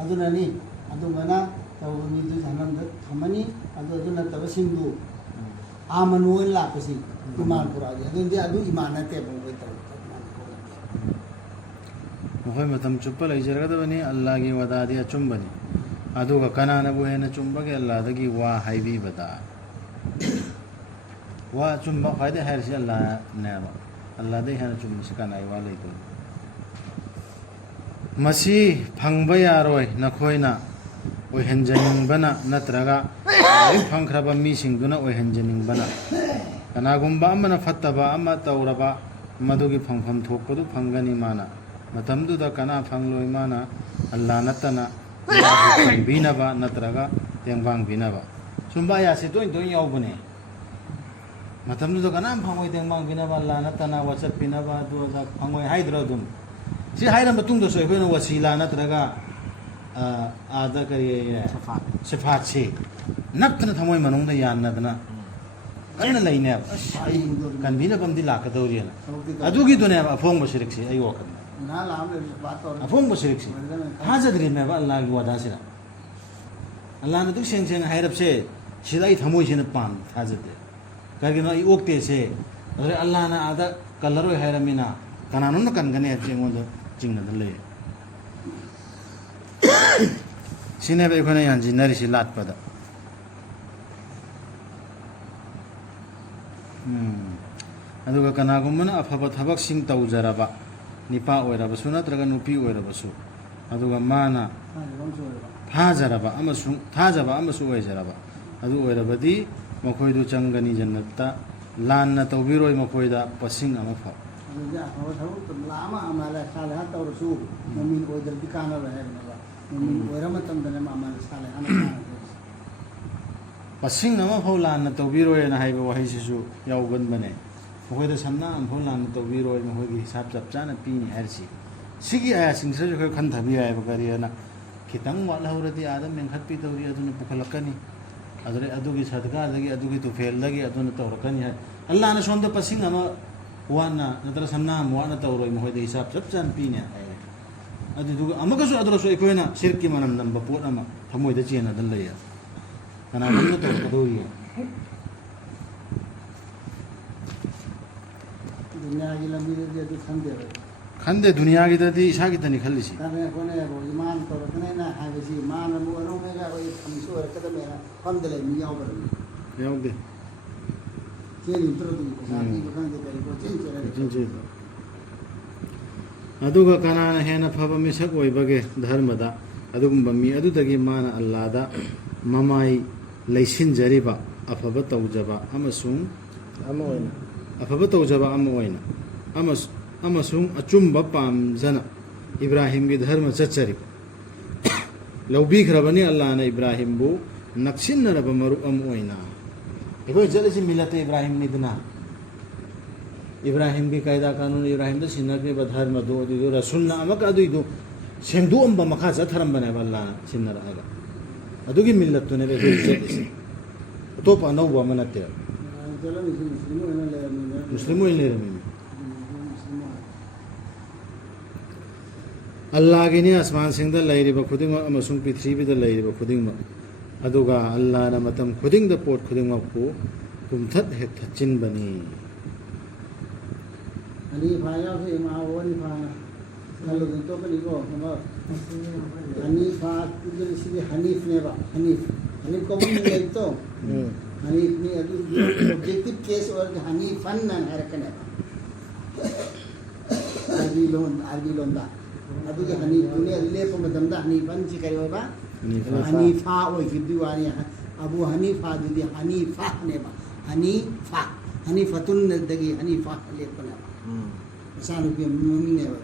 ꯑꯗꯨꯅꯅꯤ ꯑꯗꯨꯃꯥꯏꯅ ꯇꯧꯕ ꯃꯤꯗꯨ ꯖꯍꯟꯅꯝꯗ ꯊꯝꯃꯅꯤ ꯑꯗꯨ ꯅꯠꯇꯕꯁꯤꯡꯗꯨ ꯑꯥꯃꯅꯨ ꯑꯣꯏꯅ ꯂꯥꯛꯄꯁꯤ ꯏꯃꯥꯟ ꯄꯨꯔꯛꯑꯗꯤ ꯑꯗꯨꯗꯤ ꯑꯗꯨ ꯏꯃꯥꯟ ꯅꯠꯇꯦꯕ ꯃꯣꯏ ꯃꯈꯣꯏ ꯃꯇꯝ ꯆꯨꯞꯄ ꯂꯩꯖꯔꯒꯗꯕꯅꯤ ꯑꯜꯂꯥꯒꯤ ꯋꯥꯗꯥꯗꯤ ꯑꯆꯨꯝꯕꯅꯤ ꯑꯗꯨꯒ ꯀꯅꯥꯅꯕꯨ ꯍꯦꯟꯅ ꯆꯨꯝꯕꯒꯦ ꯑꯜꯂꯥꯗꯒꯤ ꯋꯥ ꯍꯥꯏꯕꯤꯕꯗ ꯋꯥ ꯑꯆꯨꯝꯕ ꯈ꯭ꯋꯥꯏꯗꯒꯤ ꯍꯥꯏꯔꯤꯁꯤ ꯑꯜꯂꯥꯅꯦꯕ ꯑꯜꯂꯥꯗꯒꯤ ꯍꯦꯟꯅ ꯆꯨꯝꯕꯁꯤ ꯀꯅꯥꯒꯤ ꯋꯥ ꯂꯩꯇꯣꯏꯅꯣ ꯃꯁꯤ ꯐꯪꯕ ꯌꯥꯔꯣꯏ ꯅꯈꯣꯏꯅ ꯑꯣꯏꯍꯟꯖꯅꯤꯡꯕꯅ ꯅꯠꯇ꯭ꯔꯒ ꯂꯣꯏ ꯐꯪꯈ꯭ꯔꯕ ꯃꯤꯁꯤꯡꯗꯨꯅ ꯑꯣꯏꯍꯟꯖꯅꯤꯡꯕꯅ ꯀꯅꯥꯒꯨꯝꯕ ꯑꯃꯅ ꯐꯠꯇꯕ ꯑꯃ ꯇꯧꯔꯕ ꯃꯗꯨꯒꯤ ꯐꯪꯐꯝ ꯊꯣꯛꯄꯗꯨ ꯐꯪꯒꯅꯤ ꯃꯥꯅ ꯃꯇꯝꯗꯨꯗ ꯀꯅꯥ ꯐꯪꯂꯣꯏ ꯃꯥꯅ ꯑꯜꯂꯥ ꯅꯠꯇꯅ ꯐꯪꯕꯤꯅꯕ ꯅꯠꯇ꯭ꯔꯒ ꯇꯦꯡꯕꯥꯡꯕꯤꯅꯕ ꯁꯨꯝꯕ ꯑꯌꯥꯁꯤ ꯇꯣꯏꯅ ꯌꯥꯎꯕꯅꯦ ꯃꯇꯝꯗꯨꯗ ꯀꯅꯥꯝ ꯐꯪꯉꯣꯏ ꯇꯦꯡꯕꯥꯡꯕꯤꯅꯕ ꯑꯜꯂꯥ ꯅꯠꯇꯅ ꯋꯥꯆꯠꯄꯤꯅꯕ ꯑꯗꯨ ꯑꯗꯥ ꯐꯪꯉꯣꯏ ꯍꯥꯏꯗ꯭ꯔꯣ ꯑꯗꯨꯝ ꯁꯤ ꯍꯥꯏꯔ ꯃꯇꯨꯡꯗꯁꯨ ꯑꯩꯈꯣꯏꯅ ꯋꯁꯤꯂꯥ ꯅꯠꯇ꯭ꯔꯒ ꯑꯥꯗ ꯀꯔꯤ ꯁꯐꯥꯠ ꯁꯤꯐꯥꯠꯁꯤ ꯅꯞꯇꯅ ꯊꯃꯣꯏ ꯃꯅꯨꯡꯗ ꯌꯥꯟꯅꯗꯅ ꯀꯟꯅ ꯂꯩꯅꯦꯕ ꯑꯁ ꯑꯩ ꯀꯟꯕꯤꯅꯕ ꯑꯃꯗꯤ ꯂꯥꯛꯀꯗꯧꯔꯤꯅ ꯑꯗꯨꯒꯤꯗꯨꯅꯦꯕ ꯑꯐꯣꯡꯕ ꯁꯤꯔꯤꯛꯁꯤ ꯑꯩ ꯋꯥꯈꯜꯗ ꯅꯍꯥꯟ ꯂꯥꯛꯑꯝꯃꯦ ꯕꯥꯠ ꯇꯧꯔꯦ ꯑꯐꯣꯡꯕ ꯁꯤꯔꯤꯛꯁꯤ ꯊꯥꯖꯗ꯭ꯔꯤꯅꯦꯕ ꯑꯜꯂꯥꯍꯒꯤ ꯋꯥꯗꯥꯁꯤꯗ ꯑꯜꯂꯥꯍꯅ ꯑꯗꯨꯛ ꯁꯦꯡ ꯁꯦꯡꯅ ꯍꯥꯏꯔꯕꯁꯦ ꯁꯤꯗ ꯑꯩ ꯊꯃꯣꯏꯁꯤꯅ ꯊꯥꯖꯗꯦ ꯀꯔꯤꯒꯤꯅꯣ ꯑꯩ ꯑꯣꯛꯇꯦꯁꯦ ꯑꯗꯨꯗꯩ ꯑꯜꯂꯥꯍꯅ ꯑꯥꯗ ꯀꯜꯂꯔꯣꯏ ꯍꯥꯏꯔꯝꯃꯤꯅ ꯀꯅꯥꯅꯣꯝꯅ ꯀꯟꯒꯅꯤ ꯍꯥꯏꯕꯁꯦ ꯑꯩꯉꯣꯟꯗ ꯆꯤꯡꯅꯗ ꯂꯩ ꯁꯤꯅꯦꯕ ꯑꯩꯈꯣꯏꯅ ꯌꯥꯟꯁꯤꯟꯅꯔꯤꯁꯤ ꯂꯥꯠꯄꯗ ꯑꯗꯨꯒ ꯀꯅꯥꯒꯨꯝꯕꯅ ꯑꯐꯕ ꯊꯕꯛꯁꯤꯡ ꯇꯧꯖꯔꯕ ꯅꯤꯄꯥ ꯑꯣꯏꯔꯕꯁꯨ ꯅꯠꯇ꯭ꯔꯒ ꯅꯨꯄꯤ ꯑꯣꯏꯔꯕꯁꯨ ꯑꯗꯨꯒ ꯃꯥꯅ ꯊꯥꯖꯕ ꯑꯃꯁꯨ ꯑꯣꯏꯖꯔꯕ ꯑꯗꯨ ꯑꯣꯏꯔꯕꯗꯤ ꯃꯈꯣꯏꯗꯨ ꯆꯪꯒꯅꯤ ꯖꯟꯅꯠꯇ ꯂꯥꯟꯅ ꯇꯧꯕꯤꯔꯣꯏ ꯃꯈꯣꯏꯗ ꯄꯁꯤꯡ ꯑꯃ ꯐꯥꯎ ꯑꯗꯨꯗꯤ ꯑꯐꯕ ꯊꯕꯛ ꯂꯥꯛꯑꯃ ꯑꯃꯥꯂ ꯁꯥꯂꯦꯍꯥ ꯇꯧꯔꯁꯨ ꯃꯃꯤꯟ ꯑꯣꯏꯗ꯭ꯔꯗꯤ ꯀꯥꯟꯅꯔꯣꯏ ꯍꯥꯏꯕꯅꯦꯕ ꯃꯃꯤꯟ ꯑꯣꯏꯔ ꯃꯇꯝꯗꯅꯦ ꯑꯃꯥꯂ ꯁꯥꯂꯦꯍꯥꯅ ꯀꯥꯟꯅꯗꯣꯏꯁꯦ ꯄꯁꯤꯡ ꯑꯃꯐꯥꯎ ꯂꯥꯟꯅ ꯇꯧꯕꯤꯔꯣꯏꯅ ꯍꯥꯏꯕ ꯋꯥꯍꯩꯁꯤꯁꯨ ꯌꯥꯎꯒꯟꯕꯅꯦ ꯃꯈꯣꯏꯗ ꯁꯝꯅ ꯑꯃꯐꯥꯎ ꯂꯥꯟꯅ ꯇꯧꯕꯤꯔꯣꯏ ꯃꯈꯣꯏꯒꯤ ꯍꯤꯁꯥꯞ ꯆꯞ ꯆꯥꯅ ꯄꯤꯅꯤ ꯍꯥꯏꯔꯤꯁꯤ ꯁꯤꯒꯤ ꯑꯌꯥꯁꯤꯡꯁꯤꯁꯨ ꯑꯩꯈꯣꯏ ꯈꯟꯊꯕ ꯌꯥꯏꯑꯕ ꯀꯔꯤꯑꯅ ꯈꯤꯇꯪ ꯋꯥꯠꯍꯧꯔꯗꯤ ꯑꯥꯗ ꯃꯦꯟꯈꯠꯄꯤꯗꯧꯔꯤ ꯑꯗꯨꯅ ꯄꯨꯈꯠꯂꯛꯀꯅꯤ ꯑꯗꯨꯗꯩ ꯑꯗꯨꯒꯤ ꯁꯗꯀꯥꯗꯒꯤ ꯑꯗꯨꯒꯤ ꯇꯨꯐꯦꯜꯗꯒꯤ ꯑꯗꯨꯅ ꯇꯧꯔꯛꯀꯅꯤ ꯍꯥꯏ ꯑꯜꯂꯥꯍꯅ ꯁꯣꯝꯗ ꯄꯁꯤꯡ ꯑꯃ ꯋꯥꯠꯅ ꯅꯠꯇ꯭ꯔꯒ ꯁꯝꯅ ꯑꯃ ꯋꯥꯠꯅ ꯇꯧꯔꯣꯏ ꯃꯈꯣꯏꯗ ꯍꯤꯁꯥꯞ ꯆꯞ ꯆꯥꯅ ꯄꯤꯅꯤ ꯍꯥꯏꯔꯦ ꯑꯗꯨꯗꯨꯒ ꯑꯃꯒꯁꯨ ꯑꯗꯨꯔꯁꯨ ꯑꯩꯈꯣꯏꯅ ꯁꯤꯔꯛꯀꯤ ꯃꯅꯝ ꯅꯝꯕ ꯄꯣꯠ ꯑꯃ ꯊꯃꯣꯏꯗ ꯆꯦꯟꯅꯗꯅ ꯂꯩꯌꯦ ꯀꯅꯥꯒꯨꯝꯅ ꯇꯧꯔꯛꯀꯗꯧꯔꯤ ꯗꯨꯅꯤꯌꯥꯒꯤ ꯂꯝꯕꯤꯗꯗꯤ ꯑꯗꯨ ꯈꯟꯗꯦꯕ ꯈꯟꯗꯦ ꯗꯨꯅꯤꯌꯥꯒꯤꯗꯗꯤ ꯏꯁꯥꯒꯤꯇꯅꯤ ꯈꯜꯂꯤꯁꯤ ꯀꯥꯟꯅ ꯑꯩꯈꯣꯏꯅ ꯏꯃꯥꯅ ꯇꯧꯔꯛꯀꯅꯦꯅ ꯍꯥꯏꯕꯁꯤ ꯃꯥꯅ ꯑꯃꯨꯛ ꯑꯅꯧꯕꯒ ꯑꯩꯈꯣꯏ ꯐꯝꯁꯨ ꯑꯣꯏꯔꯛꯀꯗꯕꯅꯦꯅ ꯐꯝꯗ ꯂꯩ ꯃꯤ ꯌꯥꯎꯕꯔꯝꯃꯤ ꯌꯥꯎꯗꯦ ꯆꯦꯜꯂꯤꯕꯗꯨꯒꯤ ꯄꯩꯁꯥ ꯄꯤꯕ ꯈꯪꯗꯦ ꯀꯔꯤ ꯄꯣꯠ ꯆꯤꯟꯆꯦꯗ ꯑꯗꯨꯒ ꯀꯅꯥꯅ ꯍꯦꯟꯅ ꯐꯕ ꯃꯤꯁꯛ ꯑꯣꯏꯕꯒꯦ ꯙꯔꯃꯗ ꯑꯗꯨꯒꯨꯝꯕ ꯃꯤ ꯑꯗꯨꯗꯒꯤ ꯃꯥꯅ ꯑꯜꯂꯥꯗ ꯃꯃꯥꯏ ꯂꯩꯁꯤꯟꯖꯔꯤꯕ ꯑꯐꯕ ꯇꯧꯖꯕ ꯑꯃꯁꯨꯡ ꯑꯃꯁꯨꯡ ꯑꯆꯨꯝꯕ ꯄꯥꯝꯖꯅ ꯏꯕ꯭ꯔꯥꯍꯤꯝꯒꯤ ꯙꯔꯃ ꯆꯠꯆꯔꯤꯕ ꯂꯧꯕꯤꯈ꯭ꯔꯕꯅꯤ ꯑꯜꯂꯥꯍꯅ ꯏꯕ꯭ꯔꯥꯍꯤꯝꯕꯨ ꯅꯛꯁꯤꯟꯅꯔꯕ ꯃꯔꯨꯞ ꯑꯃ ꯑꯣꯏꯅ ꯑꯩꯈꯣꯏ ꯆꯠꯂꯤꯁꯤ ꯃꯤꯂꯠꯇ ꯏꯕ꯭ꯔꯥꯍꯤꯝꯅꯤꯗꯅ ꯏꯕ꯭ꯔꯥꯍꯤꯝꯒꯤ ꯀꯥꯏꯗꯥ ꯀꯥꯅꯨꯟ ꯏꯕ꯭ꯔꯥꯍꯤꯝꯗ ꯁꯤꯟꯅꯈ꯭ꯔꯤꯕ ꯙꯔꯃꯗꯨ ꯑꯗꯨꯏꯗꯨ ꯔꯁꯨꯜꯅ ꯑꯃꯛꯀ ꯑꯗꯨꯏꯗꯨ ꯁꯦꯝꯗꯣꯛꯑꯝꯕ ꯃꯈꯥ ꯆꯠꯊꯔꯝꯕꯅꯦꯕ ꯑꯜꯂꯥꯍꯅ ꯁꯤꯟꯅꯔꯛꯑꯒ ꯑꯗꯨꯒꯤ ꯃꯤꯂꯠꯇꯨꯅꯦꯕ ꯑꯩꯈꯣꯏ ꯆꯠꯂꯤꯁꯤ ꯑꯇꯣꯞꯄ ꯑꯅꯧꯕ ꯑꯃ ꯅꯠꯇꯦꯕ ꯃꯨꯁꯂꯤꯝ ꯑꯣꯏꯅ ꯂꯩꯔꯝꯃꯤ ꯑꯜꯂꯥꯍꯒꯤꯅꯤ ꯑꯁꯃꯥꯟꯁꯤꯡꯗ ꯂꯩꯔꯤꯕ ꯈꯨꯗꯤꯡꯃꯛ ꯑꯃꯁꯨꯡ ꯄ꯭ꯔꯤꯊꯤꯕꯤꯗ ꯂꯩꯔꯤꯕ ꯈꯨꯗꯤꯡꯃꯛ ꯑꯗꯨꯒ ꯑꯜꯂꯥꯍꯅ ꯃꯇꯝ ꯈꯨꯗꯤꯡꯗ ꯄꯣꯠ ꯈꯨꯗꯤꯡꯃꯛꯄꯨ ꯀꯨꯝꯊꯠ ꯍꯦꯛ ꯊꯠꯆꯤꯟꯕꯅꯤ ꯍꯅꯤꯐꯥ ꯌꯥꯎꯁꯦ ꯏꯃꯥ ꯍꯅꯤꯐꯥꯅ ꯈꯜꯂꯨꯗꯅ ꯇꯣꯛꯀꯅꯤꯀꯣ ꯍꯅꯤꯐꯥ ꯁꯤꯗꯤ ꯍꯅꯤꯐꯅꯦꯕ ꯍꯅꯤꯐ ꯀꯧꯕ ꯂꯩꯕꯗꯣ ꯍꯅꯤꯐꯅꯤ ꯑꯗꯨ ꯑꯣꯕꯖꯦꯛꯇꯤভ ꯀꯦꯁ ꯑꯣꯏꯔꯒ ꯍꯅꯤꯐꯟꯅ ꯍꯥꯏꯔꯛꯀꯅꯦꯕ ꯑꯔꯕꯤ ꯂꯣꯟꯗ ꯑꯗꯨꯒꯤ ꯍꯅꯤꯐꯇꯨꯅꯦ ꯂꯦꯞꯄ ꯃꯇꯝꯗ ꯍꯅꯤꯐꯟꯁꯤ ꯀꯔꯤ ꯑꯣꯏꯕ ꯍꯅꯤꯐꯥ ꯑꯣꯏꯈꯤꯕꯗꯤ ꯋꯥꯅꯤ ꯑꯕꯨ ꯍꯅꯤꯐꯥꯗꯨꯗꯤ ꯍꯅꯤꯐꯥꯅꯦꯕ ꯍꯅꯤꯐꯇꯨꯟꯗꯒꯤ ꯍꯅꯤꯐꯥ ꯂꯦꯞꯄꯅꯦꯕ ꯃꯆꯥꯅꯨꯄꯤ ꯃꯃꯤꯡꯅꯦꯕ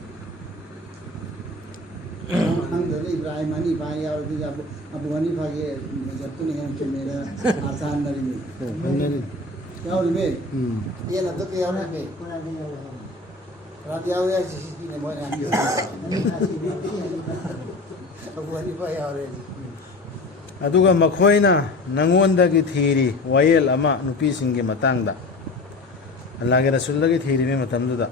ꯈꯪꯗ꯭ꯔꯒ ꯏꯕ꯭ꯔꯥꯍꯤꯝ ꯍꯅꯤꯐꯥ ꯌꯥꯎꯔꯗꯤ ꯑꯕꯨ ꯍꯅꯤꯐꯥꯒꯤ ꯃꯖꯠꯇꯨꯅ ꯍꯦꯟꯅ ꯆꯨꯝꯃꯦꯅ ꯑꯥꯆꯥꯟꯅꯔꯤꯅꯤ ꯌꯥꯎꯔꯤꯃꯦ ꯌꯦꯟ ꯑꯗꯨꯒ ꯌꯥꯎꯔꯤꯃꯦ ꯔꯥꯗꯤ ꯌꯥꯎꯔꯦ ꯁꯤꯅꯦ ꯃꯣꯏꯅ ꯑꯕꯨ ꯍꯅꯤꯐꯥ ꯌꯥꯎꯔꯦ ꯑꯗꯨꯒ ꯃꯈꯣꯏꯅ ꯅꯉꯣꯟꯗꯒꯤ ꯊꯤꯔꯤ ꯋꯥꯌꯦꯜ ꯑꯃ ꯅꯨꯄꯤꯁꯤꯡꯒꯤ ꯃꯇꯥꯡꯗ ꯑꯜꯂꯥꯍꯒꯤ ꯔꯁꯨꯜꯗꯒꯤ ꯊꯤꯔꯤꯕ ꯃꯇꯝꯗꯨꯗ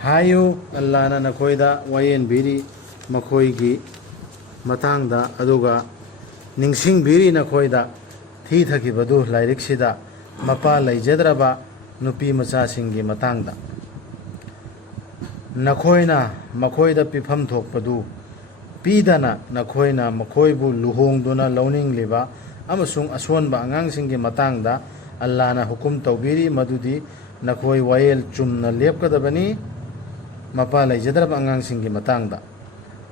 ꯍꯥꯏꯌꯨ ꯑꯜꯂꯥꯍꯅ ꯅꯈꯣꯏꯗ ꯋꯥꯌꯦꯟꯕꯤꯔꯤ ꯃꯈꯣꯏꯒꯤ ꯃꯇꯥꯡꯗ ꯑꯗꯨꯒ ꯅꯤꯡꯁꯤꯡꯕꯤꯔꯤ ꯅꯈꯣꯏꯗ ꯊꯤꯊꯈꯤꯕꯗꯨ ꯂꯥꯏꯔꯤꯛꯁꯤꯗ ꯃꯄꯥ ꯂꯩꯖꯗ꯭ꯔꯕ ꯅꯨꯄꯤ ꯃꯆꯥꯁꯤꯡꯒꯤ ꯃꯇꯥꯡꯗ ꯅꯈꯣꯏꯅ ꯃꯈꯣꯏꯗ ꯄꯤꯐꯝ ꯊꯣꯛꯄꯗꯨ ꯄꯤꯗꯅ ꯅꯈꯣꯏꯅ ꯃꯈꯣꯏꯕꯨ ꯂꯨꯍꯣꯡꯗꯨꯅ ꯂꯧꯅꯤꯡꯂꯤꯕ ꯑꯃꯁꯨꯡ ꯑꯁꯣꯟꯕ ꯑꯉꯥꯡꯁꯤꯡꯒꯤ ꯃꯇꯥꯡꯗ ꯑꯜꯂꯥꯍꯅ ꯍꯨꯀꯨꯝ ꯇꯧꯕꯤꯔꯤ ꯃꯗꯨꯗꯤ ꯅꯈꯣꯏ ꯋꯥꯌꯦꯜ ꯆꯨꯝꯅ ꯂꯦꯞꯀꯗꯕꯅꯤ ꯃꯄꯥ ꯂꯩꯖꯗ꯭ꯔꯕ ꯑꯉꯥꯡꯁꯤꯡꯒꯤ ꯃꯇꯥꯡꯗ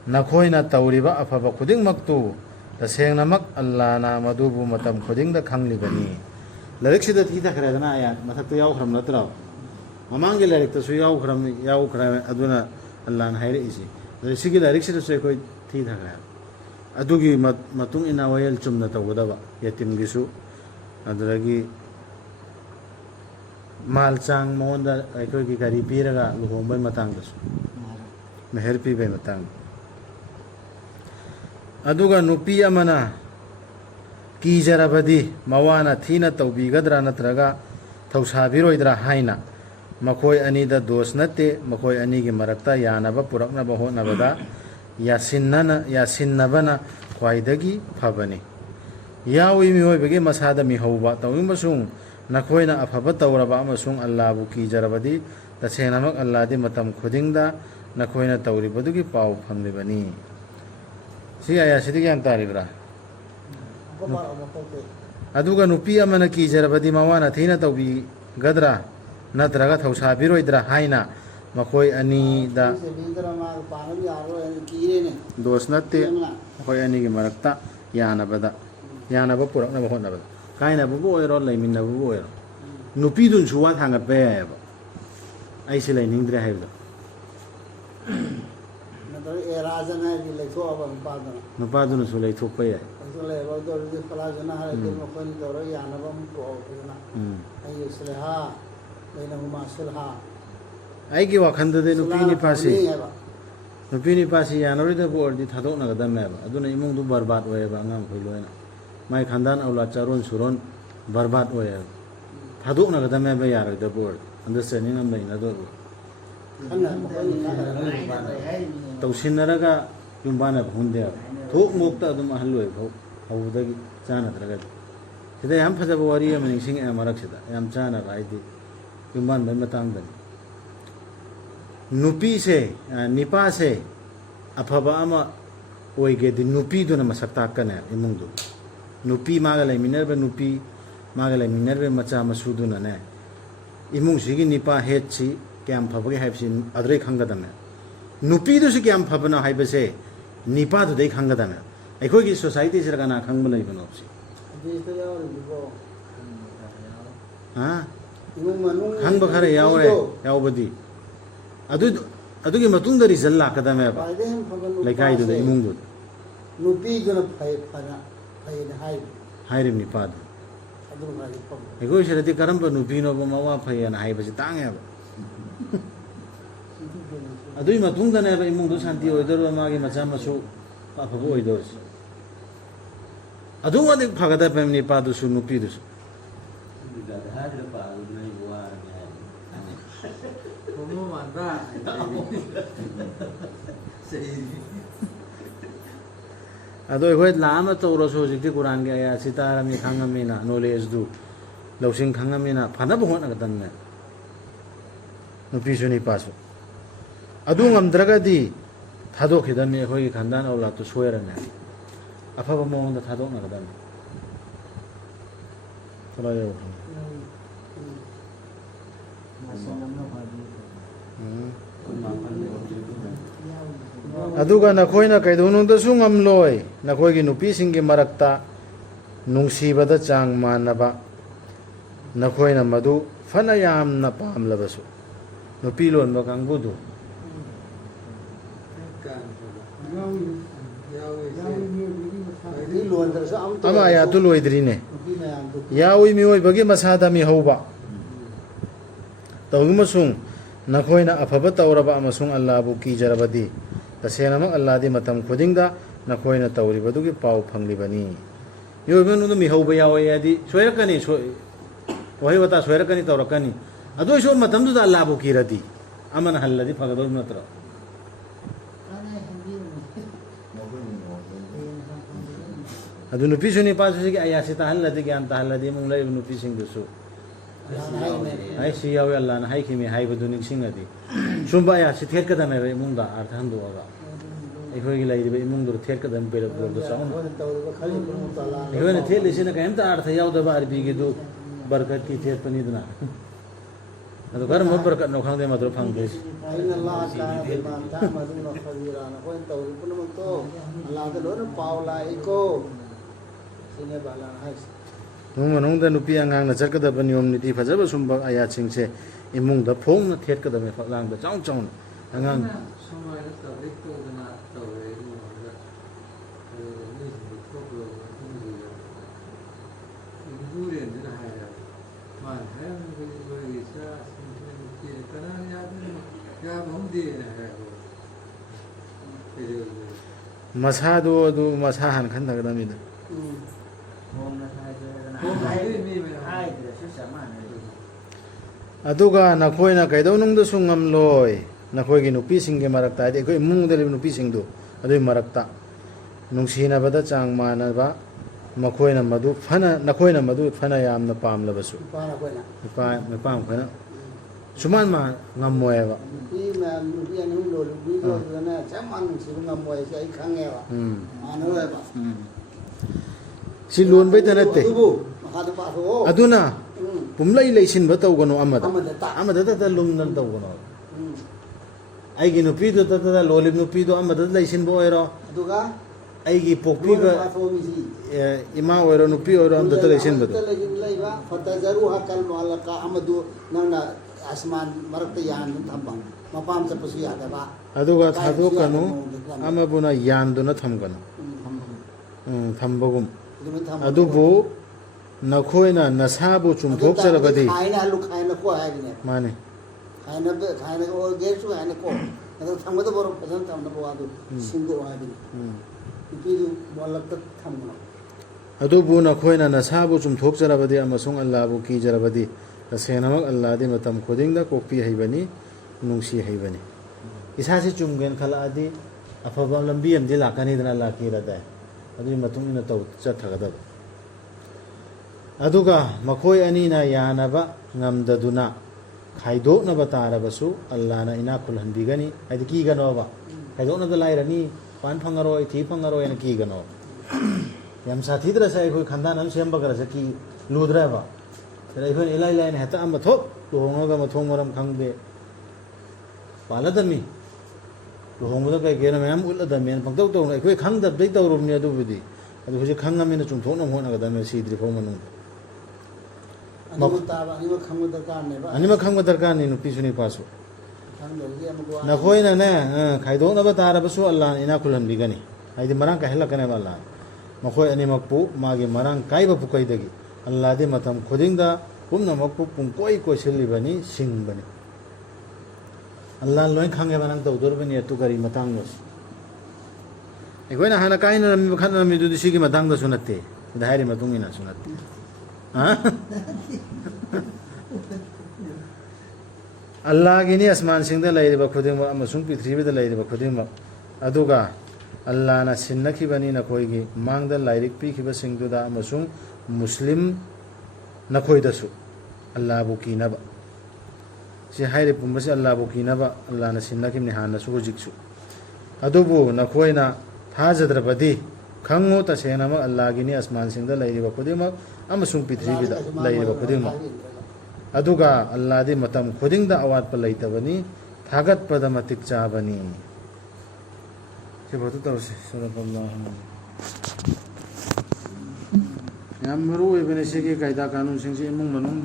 ꯅꯈꯣꯏꯅ ꯇꯧꯔꯤꯕ ꯑꯐꯕ ꯈꯨꯗꯤꯡꯃꯛꯇꯨ ꯇꯁꯦꯡꯅꯃꯛ ꯑꯜꯂꯥꯍꯅ ꯃꯗꯨꯕꯨ ꯃꯇꯝ ꯈꯨꯗꯤꯡꯗ ꯈꯪꯂꯤꯕꯅꯤ ꯂꯥꯏꯔꯤꯛꯁꯤꯗ ꯊꯤꯊꯈ꯭ꯔꯦꯗꯅ ꯑꯌꯥ ꯃꯊꯛꯇ ꯌꯥꯎꯈ꯭ꯔꯕ ꯅꯠꯇ꯭ꯔꯣ ꯃꯃꯥꯡꯒꯤ ꯂꯥꯏꯔꯤꯛꯇꯁꯨ ꯌꯥꯎꯈ꯭ꯔꯦ ꯑꯗꯨꯅ ꯑꯜꯂꯥꯍꯅ ꯍꯥꯏꯔꯛꯏꯁꯤ ꯑꯗꯨ ꯁꯤꯒꯤ ꯂꯥꯏꯔꯤꯛꯁꯤꯗꯁꯨ ꯑꯩꯈꯣꯏ ꯊꯤꯊꯈ꯭ꯔꯦ ꯑꯗꯨꯒꯤ ꯃꯇꯨꯡ ꯏꯟꯅ ꯋꯥꯌꯦꯜ ꯆꯨꯝꯅ ꯇꯧꯒꯗꯕ ꯌꯦꯇꯤꯝꯒꯤꯁꯨ ꯑꯗꯨꯗꯒꯤ ꯃꯥꯜ ꯆꯥꯡ ꯃꯉꯣꯟꯗ ꯑꯩꯈꯣꯏꯒꯤ ꯒꯥꯔꯤ ꯄꯤꯔꯒ ꯂꯨꯍꯣꯡꯕꯒꯤ ꯃꯇꯥꯡꯗꯁꯨ ꯃꯦꯍꯔ ꯄꯤꯕꯩ ꯃꯇꯥꯡ ꯑꯗꯨꯒ ꯅꯨꯄꯤ ꯑꯃꯅ ꯀꯤꯖꯔꯕꯗꯤ ꯃꯋꯥꯅ ꯊꯤꯅ ꯇꯧꯕꯤꯒꯗ꯭ꯔꯥ ꯅꯠꯇ꯭ꯔꯒ ꯊꯧꯁꯥꯕꯤꯔꯣꯏꯗ꯭ꯔꯥ ꯍꯥꯏꯅ ꯃꯈꯣꯏ ꯑꯅꯤꯗ ꯗꯣꯁ ꯅꯠꯇꯦ ꯃꯈꯣꯏ ꯑꯅꯤꯒꯤ ꯃꯔꯛꯇ ꯌꯥꯅꯕ ꯄꯨꯔꯛꯅꯕ ꯍꯣꯠꯅꯕꯗ ꯌꯥꯁꯤꯟꯅꯕꯅ ꯈ꯭ꯋꯥꯏꯗꯒꯤ ꯐꯕꯅꯤ ꯌꯥꯎꯏ ꯃꯤꯑꯣꯏꯕꯒꯤ ꯃꯁꯥꯗ ꯃꯤꯍꯧꯕ ꯇꯧꯅꯤꯡꯕꯁꯨꯡ ꯅꯈꯣꯏꯅ ꯑꯐꯕ ꯇꯧꯔꯕ ꯑꯃꯁꯨꯡ ꯑꯜꯂꯥꯍꯕꯨ ꯀꯤꯖꯔꯕꯗꯤ ꯇꯁꯦꯡꯅꯃꯛ ꯑꯜꯂꯥꯍꯗꯤ ꯃꯇꯝ ꯈꯨꯗꯤꯡꯗ ꯅꯈꯣꯏꯅ ꯇꯧꯔꯤꯕꯗꯨꯒꯤ ꯄꯥꯎ ꯐꯪꯂꯤꯕꯅꯤ ꯁꯤ ꯑꯌꯥꯁꯤꯗꯤ ꯒ꯭ꯌꯥꯟ ꯇꯥꯔꯤꯕ꯭ꯔꯥ ꯑꯗꯨꯒ ꯅꯨꯄꯤ ꯑꯃꯅ ꯀꯤꯖꯔꯕꯗꯤ ꯃꯋꯥꯅ ꯊꯤꯅ ꯇꯧꯕꯤꯒꯗ꯭ꯔꯥ ꯅꯠꯇ꯭ꯔꯒ ꯊꯧꯁꯥꯕꯤꯔꯣꯏꯗ꯭ꯔꯥ ꯍꯥꯏꯅ ꯃꯈꯣꯏ ꯑꯅꯤꯗ ꯗꯣꯁ ꯅꯠꯇꯦ ꯃꯈꯣꯏ ꯑꯅꯤꯒꯤ ꯃꯔꯛꯇ ꯌꯥꯅꯕ ꯄꯨꯔꯛꯅꯕ ꯍꯣꯠꯅꯕꯗ ꯀꯥꯏꯅꯕꯕꯨ ꯑꯣꯏꯔꯣ ꯂꯩꯃꯤꯟꯅꯕꯕꯨ ꯑꯣꯏꯔꯣ ꯅꯨꯄꯤꯗꯨꯅꯁꯨ ꯋꯥ ꯊꯥꯡꯒꯠꯄ ꯌꯥꯏꯑꯕ ꯑꯩꯁꯦ ꯂꯩꯅꯤꯡꯗ꯭ꯔꯦ ꯍꯥꯏꯕꯗꯣ ꯅꯨꯄꯥꯗꯨꯅꯁꯨ ꯂꯩꯊꯣꯛꯄ ꯌꯥꯏ ꯑꯩꯒꯤ ꯋꯥꯈꯜꯗꯗꯤ ꯅꯨꯄꯤ ꯅꯤꯄꯥꯁꯤ ꯌꯥꯅꯔꯣꯏꯗꯕ ꯑꯣꯏꯔꯗꯤ ꯊꯥꯗꯣꯛꯅꯒꯗꯕꯅꯦꯕ ꯑꯗꯨꯅ ꯏꯃꯨꯡꯗꯨ ꯕꯔꯕꯥꯠ ꯑꯣꯏꯌꯦꯕ ꯑꯉꯥꯡꯈꯣꯏ ꯂꯣꯏꯅ ꯃꯥꯏ ꯈꯟꯗꯥꯟ ꯑꯧꯂꯥꯗ ꯆꯥꯔꯣꯟ ꯁꯨꯔꯣꯟ ꯕꯔꯕꯥꯠ ꯑꯣꯏꯌꯦꯕ ꯊꯥꯗꯣꯛꯅꯒꯗꯕꯅꯦꯕ ꯌꯥꯔꯣꯏꯗꯕ ꯑꯣꯏꯔꯗꯤ ꯑꯟꯗꯔꯁꯇꯦꯟꯗꯤꯡ ꯑꯃ ꯂꯩꯅꯗꯣꯏꯕ ꯇꯧꯁꯤꯟꯅꯔꯒ ꯌꯨꯝꯕꯥꯟꯅꯕ ꯍꯨꯟꯗꯦꯕ ꯊꯣꯛ ꯃꯣꯛꯇ ꯑꯗꯨꯝ ꯑꯍꯜ ꯑꯣꯏꯕ ꯍꯧꯕꯗꯒꯤ ꯆꯥꯟꯅꯗ꯭ꯔꯒꯗꯤ ꯁꯤꯗ ꯌꯥꯝ ꯐꯖꯕ ꯋꯥꯔꯤ ꯑꯃ ꯅꯤꯡꯁꯤꯡꯉꯛꯑꯦ ꯃꯔꯛꯁꯤꯗ ꯌꯥꯝ ꯆꯥꯅꯕ ꯍꯥꯏꯗꯤ ꯌꯨꯝꯕꯥꯟꯕꯒꯤ ꯃꯇꯥꯡꯗꯅꯤ ꯅꯤꯄꯥꯁꯦ ꯑꯐꯕ ꯑꯃ ꯑꯣꯏꯒꯦꯗꯤ ꯅꯨꯄꯤꯗꯨꯅ ꯃꯁꯛ ꯇꯥꯛꯀꯅꯦꯕ ꯏꯃꯨꯡꯗꯨ ꯅꯨꯄꯤ ꯃꯥꯒ ꯂꯩꯃꯤꯟꯅꯔꯤꯕ ꯃꯆꯥ ꯃꯁꯨꯗꯨꯅꯅꯦ ꯏꯃꯨꯡꯁꯤꯒꯤ ꯅꯤꯄꯥ ꯍꯦꯠꯁꯤ ꯀꯌꯥꯝ ꯐꯕꯒꯦ ꯍꯥꯏꯕꯁꯤ ꯑꯗꯨꯗꯩ ꯈꯪꯒꯗꯕꯅꯦ ꯅꯨꯄꯤꯗꯨꯁꯨ ꯀꯌꯥꯝ ꯐꯕꯅꯣ ꯍꯥꯏꯕꯁꯦ ꯅꯤꯄꯥꯗꯨꯗꯩ ꯈꯪꯒꯗꯕꯅꯦ ꯑꯩꯈꯣꯏꯒꯤ ꯁꯣꯁꯥꯏꯇꯤꯁꯤꯗ ꯀꯅꯥ ꯈꯪꯕ ꯂꯩꯕꯅꯣ ꯁꯤ ꯈꯪꯕ ꯈꯔ ꯌꯥꯎꯕꯗꯤ ꯑꯗꯨꯒꯤ ꯃꯇꯨꯡꯗ ꯔꯤꯖꯜ ꯂꯥꯛꯀꯗꯕꯅꯦꯕ ꯂꯩꯀꯥꯏꯗꯨꯗ ꯏꯃꯨꯡꯗꯨꯗ ꯅꯨꯄꯤꯗꯨꯅ ꯍꯥꯏꯔꯤꯕ ꯅꯤꯄꯥꯗꯨ ꯑꯩꯈꯣꯏ ꯁꯤꯗꯗꯤ ꯀꯔꯝꯕ ꯅꯨꯄꯤꯅꯣꯕ ꯃꯋꯥ ꯐꯩꯌꯦꯅ ꯍꯥꯏꯕꯁꯤ ꯇꯥꯡꯉꯦꯕ ꯑꯗꯨꯒꯤ ꯃꯇꯨꯡꯗꯅꯦꯕ ꯏꯃꯨꯡꯗꯨ ꯁꯥꯟꯇꯤ ꯑꯣꯏꯗꯧꯔꯤꯕ ꯃꯥꯒꯤ ꯃꯆꯥ ꯃꯁꯨ ꯑꯐꯕ ꯑꯣꯏꯗꯧꯔꯤꯁꯤ ꯑꯗꯨꯛ ꯃꯇꯤꯛ ꯐꯒꯗꯕ ꯅꯤꯄꯥꯗꯨꯁꯨ ꯅꯨꯄꯤꯗꯨꯁꯨ ꯑꯗꯣ ꯑꯩꯈꯣꯏ ꯂꯥꯟ ꯑꯃ ꯇꯧꯔꯁꯨ ꯍꯧꯖꯤꯛꯇꯤ ꯀꯨꯔꯥꯟꯒꯤ ꯑꯌꯥꯠꯁꯤ ꯇꯥꯔꯝꯃꯤ ꯈꯪꯉꯝꯃꯤꯅ ꯅꯣꯂꯦꯖꯇꯨ ꯂꯧꯁꯤꯡ ꯈꯪꯉꯝꯃꯤꯅ ꯐꯅꯕ ꯍꯣꯠꯅꯒꯗꯕꯅꯦ ꯅꯨꯄꯤꯁꯨ ꯅꯤꯄꯥꯁꯨ ꯑꯗꯨ ꯉꯝꯗ꯭ꯔꯒꯗꯤ ꯊꯥꯗꯣꯛꯈꯤꯗꯕꯅꯤ ꯑꯩꯈꯣꯏꯒꯤ ꯈꯟꯗꯥꯟ ꯑꯧꯂꯥꯠꯇꯨ ꯁꯣꯏꯔꯅꯦ ꯑꯐꯕ ꯃꯑꯣꯡꯗ ꯊꯥꯗꯣꯛꯅꯒꯗꯕꯅꯤ ꯑꯗꯨꯒ ꯅꯈꯣꯏꯅ ꯀꯩꯗꯧꯅꯨꯡꯗꯁꯨ ꯉꯝꯂꯣꯏ ꯅꯈꯣꯏꯒꯤ ꯅꯨꯄꯤꯁꯤꯡꯒꯤ ꯃꯔꯛꯇ ꯅꯨꯡꯁꯤꯕꯗ ꯆꯥꯡ ꯃꯥꯟꯅꯕ ꯅꯈꯣꯏꯅ ꯃꯗꯨ ꯐꯅ ꯌꯥꯝꯅ ꯄꯥꯝꯂꯕꯁꯨ ꯅꯨꯄꯤ ꯂꯣꯟꯕ ꯀꯥꯡꯕꯨꯗꯨ ꯑꯃ ꯑꯌꯥꯠꯇꯨ ꯂꯣꯏꯗ꯭ꯔꯤꯅꯦ ꯌꯥꯎꯏ ꯃꯤꯑꯣꯏꯕꯒꯤ ꯃꯁꯥꯗ ꯃꯤꯍꯧꯕ ꯇꯧꯅꯤꯡꯕꯁꯨꯡ ꯅꯈꯣꯏꯅ ꯑꯐꯕ ꯇꯧꯔꯕ ꯑꯃꯁꯨꯡ ꯑꯜꯂꯥꯍꯕꯨ ꯀꯤꯖꯔꯕꯗꯤ ꯇꯁꯦꯡꯅꯃꯛ ꯑꯜꯂꯥꯍꯗꯤ ꯃꯇꯝ ꯈꯨꯗꯤꯡꯗ ꯅꯈꯣꯏꯅ ꯇꯧꯔꯤꯕꯗꯨꯒꯤ ꯄꯥꯎ ꯐꯪꯂꯤꯕꯅꯤ ꯃꯤꯑꯣꯏꯕ ꯃꯅꯨꯡꯗ ꯃꯤꯍꯧꯕ ꯌꯥꯎꯋꯦ ꯍꯥꯏꯗꯤ ꯁꯣꯏꯔꯛꯀꯅꯤ ꯋꯥꯍꯩ ꯋꯥꯇꯥ ꯁꯣꯏꯔꯛꯀꯅꯤ ꯇꯧꯔꯛꯀꯅꯤ ꯑꯗꯨ ꯑꯣꯏꯁꯨ ꯃꯇꯝꯗꯨꯗ ꯑꯜꯂꯥꯍꯕꯨ ꯀꯤꯔꯗꯤ ꯑꯃꯅ ꯍꯜꯂꯗꯤ ꯐꯒꯗꯧꯕ ꯅꯠꯇ꯭ꯔꯣ ꯑꯗꯨ ꯅꯨꯄꯤꯁꯨ ꯅꯤꯄꯥꯁꯨ ꯁꯤꯒꯤ ꯑꯌꯥꯠꯁꯤ ꯇꯥꯍꯜꯂꯗꯤ ꯒ꯭ꯌꯥꯟ ꯇꯥꯍꯜꯂꯗꯤ ꯏꯃꯨꯡ ꯂꯩꯔꯤꯕ ꯅꯨꯄꯤꯁꯤꯡꯗꯨꯁꯨ ꯑꯩ ꯁꯤ ꯌꯥꯎꯏ ꯑꯜꯂꯥꯍꯅ ꯍꯥꯏꯈꯤꯃꯤ ꯍꯥꯏꯕꯗꯨ ꯅꯤꯡꯁꯤꯡꯉꯗꯤ ꯁꯨꯝꯕ ꯑꯌꯥꯠꯁꯤ ꯊꯦꯠꯀꯗꯕꯅꯦꯕ ꯏꯃꯨꯡꯗ ꯑꯥꯔꯊ ꯍꯟꯗꯣꯛꯑꯒ ꯑꯩꯈꯣꯏꯒꯤ ꯂꯩꯔꯤꯕ ꯏꯃꯨꯡꯗꯨꯗ ꯊꯦꯠꯀꯗꯕꯅꯤ ꯄꯦꯔꯛꯄꯗ ꯆꯥꯎꯅ ꯑꯩꯈꯣꯏꯅ ꯊꯦꯠꯂꯤꯁꯤꯅ ꯀꯔꯤꯝꯇ ꯑꯥꯔꯊ ꯌꯥꯎꯗꯕ ꯑꯔꯕꯤꯒꯤꯗꯨ ꯕꯔꯀꯠꯀꯤ ꯊꯦꯠꯄꯅꯤꯗꯅ ꯑꯗꯨ ꯀꯔꯝꯕ ꯕꯔꯀꯠꯅꯣ ꯈꯪꯗꯦ ꯃꯗꯨ ꯐꯪꯗꯣꯏꯁꯤ ꯏꯃꯨꯡ ꯃꯅꯨꯡꯗ ꯅꯨꯄꯤ ꯑꯉꯥꯡꯅ ꯆꯠꯀꯗꯕ ꯅꯤꯌꯣꯝ ꯅꯤꯇꯤ ꯐꯖꯕ ꯁꯨꯝꯕ ꯑꯌꯥꯠꯁꯤꯡꯁꯦ ꯏꯃꯨꯡꯗ ꯐꯣꯡꯅ ꯊꯦꯠꯀꯗꯕꯅꯤ ꯐꯛꯂꯥꯡꯗ ꯆꯥꯎꯅ ꯆꯥꯎꯅ ꯑꯉꯥꯡ ꯃꯁꯥꯗꯣ ꯑꯗꯨ ꯃꯁꯥ ꯍꯥꯟꯅ ꯈꯟꯊꯒꯗꯕꯅꯤꯗ ꯍꯣꯡꯅ ꯍꯥꯏꯗ꯭ꯔꯒꯅ ꯍꯥꯏꯗ꯭ꯔꯁꯨ ꯆꯞ ꯃꯥꯟꯅꯩ. ꯑꯗꯨꯒ ꯅꯈꯣꯏꯅ ꯀꯩꯗꯧꯅꯨꯡꯗꯁꯨ ꯉꯝꯂꯣꯏ ꯅꯈꯣꯏꯒꯤ ꯅꯨꯄꯤꯁꯤꯡꯒꯤ ꯃꯔꯛꯇ ꯍꯥꯏꯗꯤ ꯑꯩꯈꯣꯏ ꯏꯃꯨꯡꯗ ꯂꯩꯕ ꯅꯨꯄꯤꯁꯤꯡꯗꯨ ꯑꯗꯨꯒꯤ ꯃꯔꯛꯇ ꯅꯨꯡꯁꯤꯅꯕꯗ ꯆꯥꯡ ꯃꯥꯟꯅꯕ ꯅꯈꯣꯏꯅ ꯃꯗꯨ ꯐꯅ ꯌꯥꯝꯅ ꯄꯥꯝꯂꯕꯁꯨ ꯅꯨꯄꯥ ꯃꯈꯣꯏꯅ ꯁꯨꯃꯥꯟ ꯉꯝꯃꯣꯏꯕ ꯅꯨꯄꯤ ꯃꯌꯥꯝ ꯅꯨꯄꯤ ꯑꯅꯤ ꯑꯍꯨꯝ ꯂꯣꯜꯂꯤ ꯅꯨꯄꯤꯗꯣ ꯑꯗꯨꯗꯅ ꯆꯞ ꯃꯥꯟꯅ ꯅꯨꯡꯁꯤꯕ ꯉꯝꯃꯣꯏꯁꯦ ꯑꯩ ꯈꯪꯉꯦꯕ ꯃꯥꯟꯅꯔꯣꯏꯕ ꯁꯤ ꯂꯣꯟꯕꯩꯗ ꯅꯠꯇꯦ ꯑꯗꯨꯕꯨ ꯃꯈꯥꯗ ꯄꯥꯊꯣꯛꯑꯣ ꯑꯗꯨꯅ ꯄꯨꯝꯂꯩ ꯂꯩꯁꯤꯟꯕ ꯇꯧꯒꯅꯨ ꯑꯃꯗꯇ ꯑꯃꯗꯇ ꯂꯨꯝꯗꯅ ꯇꯧꯒꯅꯨ ꯑꯩꯒꯤ ꯅꯨꯄꯤꯗꯨꯗ ꯂꯣꯜꯂꯤꯕ ꯅꯨꯄꯤꯗꯣ ꯑꯃꯗꯇ ꯂꯩꯁꯤꯟꯕ ꯑꯣꯏꯔꯣ ꯑꯗꯨꯒ ꯑꯩꯒꯤ ꯄꯣꯛꯄꯤꯕ ꯏꯃꯥ ꯑꯣꯏꯔꯣ ꯅꯨꯄꯤ ꯑꯣꯏꯔꯣ ꯑꯃꯗꯇ ꯂꯩꯁꯤꯟꯕꯗꯣ ꯂꯩꯕ ꯐꯇꯖꯔꯨ ꯍꯀꯜ ꯃꯥꯂꯀ ꯑꯃꯗꯨ ꯅꯪꯅ ꯑꯁꯃꯥꯟ ꯃꯔꯛꯇ ꯌꯥꯟꯗꯨꯅ ꯊꯝꯕ ꯃꯄꯥꯝ ꯆꯠꯄꯁꯨ ꯌꯥꯗꯕ ꯑꯗꯨꯒ ꯊꯥꯗꯣꯛꯀꯅꯨ ꯑꯃꯕꯨꯅ ꯌꯥꯟꯗꯨꯅ ꯊꯝꯒꯅꯨ ꯊꯝꯕꯒꯨm ꯑꯗꯨꯕꯨ ꯅꯈꯣꯏꯅ ꯅꯁꯥꯕꯨ ꯆꯨꯝꯊꯣꯛꯆꯔꯕꯗꯤ ꯃꯥꯅꯤ खाना और गैर चुका है ना को अगर थंबा तो बरो पसंद थंबा वो आदु सिंगो है भी क्योंकि जो वाला तक थंबा ꯑꯗꯨꯕꯨ ꯅꯈꯣꯏꯅ ꯅꯁꯥꯕꯨ ꯆꯨꯝꯊꯣꯛꯆꯔꯕꯗꯤ ꯑꯃꯁꯨꯡ ꯑꯜꯂꯥꯍꯕꯨ ꯀꯤꯖꯔꯕꯗꯤ ꯇꯁꯦꯡꯅꯃꯛ ꯑꯜꯂꯥꯍꯗꯤ ꯃꯇꯝ ꯈꯨꯗꯤꯡꯗ ꯀꯣꯛꯄꯤ ꯍꯩꯕꯅꯤ ꯅꯨꯡꯁꯤ ꯍꯩꯕꯅꯤ ꯏꯁꯥꯁꯤ ꯆꯨꯝꯒꯦꯅ ꯈꯜꯂꯛꯑꯗꯤ ꯑꯐꯕ ꯂꯝꯕꯤ ꯑꯃꯗꯤ ꯂꯥꯛꯀꯅꯤꯗꯅ ꯑꯜꯂꯥꯍ ꯀꯤꯔꯗꯤ ꯑꯗꯨꯒꯤ ꯃꯇꯨꯡ ꯏꯟꯅ ꯆꯠꯊꯒꯗꯕ ꯑꯗꯨꯒ ꯃꯈꯣꯏ ꯑꯅꯤꯅ ꯌꯥꯅꯕ ꯉꯝꯗꯗꯨꯅ ꯈꯥꯏꯗꯣꯛꯅꯕ ꯇꯥꯔꯕꯁꯨ ꯑꯜꯂꯥꯍꯅ ꯏꯅꯥꯛ ꯈꯨꯜꯍꯟꯕꯤꯒꯅꯤ ꯍꯥꯏꯗꯤ ꯀꯤꯒꯅꯣꯕ ꯈꯥꯏꯗꯣꯛꯅꯕ ꯂꯥꯏꯔꯅꯤ ꯄꯥꯟ ꯐꯪꯉꯔꯣꯏ ꯊꯤ ꯐꯪꯉꯔꯣꯏ ꯍꯥꯏꯅ ꯀꯤꯒꯅꯣ ꯌꯥꯝ ꯁꯥꯊꯤꯗ꯭ꯔꯁꯦ ꯑꯩꯈꯣꯏ ꯈꯟꯗꯥꯟ ꯑꯃ ꯁꯦꯝꯕꯒꯔꯁꯦ ꯂꯨꯗ꯭ꯔꯦꯕ ꯑꯩꯈꯣꯏꯅ ꯏꯂꯥꯏ ꯂꯥꯏꯅ ꯍꯦꯛꯇ ꯑꯃ ꯊꯣꯛ ꯂꯨꯍꯣꯡꯉꯒ ꯃꯊꯣꯡ ꯃꯔꯝ ꯈꯪꯗꯦ ꯄꯥꯜꯂꯗꯝꯃꯤ ꯂꯨꯍꯣꯡꯕꯗ ꯀꯩꯀꯩꯅꯣ ꯃꯌꯥꯝ ꯎꯠꯂꯗꯝꯃꯦꯅ ꯄꯪꯇꯧ ꯇꯧꯅ ꯑꯩꯈꯣꯏ ꯈꯪꯗꯕꯗꯩ ꯇꯧꯔꯨꯕꯅꯤ ꯑꯗꯨꯕꯨꯗꯤ ꯑꯗꯨ ꯍꯧꯖꯤꯛ ꯈꯪꯉꯝꯅꯤꯅ ꯆꯨꯝꯊꯣꯛꯅꯕ ꯍꯣꯠꯅꯒꯗꯝꯃꯦ ꯁꯤꯗ꯭ꯔꯤꯐꯥꯎ ꯃꯅꯨꯡꯗ ꯑꯅꯤꯃꯛ ꯈꯪꯕ ꯗꯔꯀꯥꯔꯅꯤ ꯅꯨꯄꯤꯁꯨ ꯅꯨꯄꯥꯁꯨ ꯅꯈꯣꯏꯅꯅꯦ ꯈꯥꯏꯗꯣꯛꯅꯕ ꯇꯥꯔꯕꯁꯨ ꯑꯜꯂꯥꯍꯅ ꯏꯅꯥꯛ ꯈꯨꯜꯍꯟꯕꯤꯒꯅꯤ ꯍꯥꯏꯗꯤ ꯃꯔꯥꯡ ꯀꯥꯏꯍꯜꯂꯛꯀꯅꯦꯕ ꯑꯜꯂꯥꯍꯅ ꯃꯈꯣꯏ ꯑꯅꯤꯃꯛꯄꯨ ꯃꯥꯒꯤ ꯃꯔꯥꯡ ꯀꯥꯏꯕ ꯄꯨꯀꯩꯗꯒꯤ ꯑꯜꯂꯥꯍꯗꯤ ꯃꯇꯝ ꯈꯨꯗꯤꯡꯗ ꯄꯨꯝꯅꯃꯛꯄꯨ ꯄꯨꯡꯀꯣꯏ ꯀꯣꯏꯁꯤꯜꯂꯤꯕꯅꯤ ꯁꯤꯡꯕꯅꯤ ꯑꯜꯂꯥꯍꯅ ꯂꯣꯏ ꯈꯪꯉꯦꯕ ꯅꯪ ꯇꯧꯗꯣꯔꯤꯕꯅꯤ ꯑꯗꯨ ꯀꯔꯤ ꯃꯇꯥꯡꯅꯣ ꯑꯩꯈꯣꯏꯅ ꯍꯥꯟꯅ ꯀꯥꯏꯅꯔꯝꯃꯤꯕ ꯈꯠꯅꯔꯝꯃꯤꯗꯨꯗꯤ ꯁꯤꯒꯤ ꯃꯇꯥꯡꯗꯁꯨ ꯅꯠꯇꯦ ꯁꯤꯗ ꯍꯥꯏꯔꯤꯕ ꯃꯇꯨꯡ ꯏꯟꯅꯁꯨ ꯅꯠꯇꯦ ꯑꯜꯂꯥꯍꯒꯤꯅꯤ ꯑꯁꯃꯥꯟꯁꯤꯡꯗ ꯂꯩꯔꯤꯕ ꯈꯨꯗꯤꯡꯃꯛ ꯑꯃꯁꯨꯡ ꯄ꯭ꯔꯤꯊꯤꯕꯤꯗ ꯂꯩꯔꯤꯕ ꯈꯨꯗꯤꯡꯃꯛ ꯑꯗꯨꯒ ꯑꯜꯂꯥꯍꯅ ꯁꯤꯟꯅꯈꯤꯕꯅꯤ ꯅꯈꯣꯏꯒꯤ ꯃꯥꯡꯗ ꯂꯥꯏꯔꯤꯛ ꯄꯤꯈꯤꯕꯁꯤꯡꯗꯨꯗ ꯑꯃꯁꯨꯡ ꯃꯨꯁꯂꯤꯝ ꯅꯈꯣꯏꯗꯁꯨ ꯑꯜꯂꯥꯍꯕꯨ ꯀꯤꯅꯕ ꯁꯤ ꯍꯥꯏꯔꯤꯕ ꯄꯨꯝꯕꯁꯤ ꯑꯜꯂꯥꯍꯕꯨ ꯀꯤꯅꯕ ꯑꯜꯂꯥꯍꯅ ꯁꯤꯟꯅꯈꯤꯕꯅꯤ ꯍꯥꯟꯅꯁꯨ ꯍꯧꯖꯤꯛꯁꯨ ꯑꯗꯨꯕꯨ ꯅꯈꯣꯏꯅ ꯊꯥꯖꯗ꯭ꯔꯕꯗꯤ ꯈꯪꯉꯨ ꯇꯁꯦꯡꯅꯃꯛ ꯑꯜꯂꯥꯍꯒꯤꯅꯤ ꯑꯁꯃꯥꯟꯁꯤꯡꯗ ꯂꯩꯔꯤꯕ ꯈꯨꯗꯤꯡꯃꯛ ꯑꯃꯁꯨꯡ ꯄ꯭ꯔꯤꯊꯤꯕꯤꯗ ꯂꯩꯔꯤꯕ ꯈꯨꯗꯤꯡꯃꯛ ꯑꯗꯨꯒ ꯑꯜꯂꯥꯍꯗꯤ ꯃꯇꯝ ꯈꯨꯗꯤꯡꯗ ꯑꯋꯥꯠꯄ ꯂꯩꯇꯕꯅꯤ ꯊꯥꯒꯠꯄꯗ ꯃꯇꯤꯛ ꯆꯥꯕꯅꯤ ꯁꯤꯐꯥꯎꯗ ꯇꯧꯔꯁꯤ ꯌꯥꯝ ꯃꯔꯨ ꯑꯣꯏꯕꯅꯤ ꯁꯤꯒꯤ ꯀꯥꯏꯗꯥ ꯀꯥꯅꯨꯟꯁꯤꯡꯁꯤ ꯏꯃꯨꯡ ꯃꯅꯨꯡ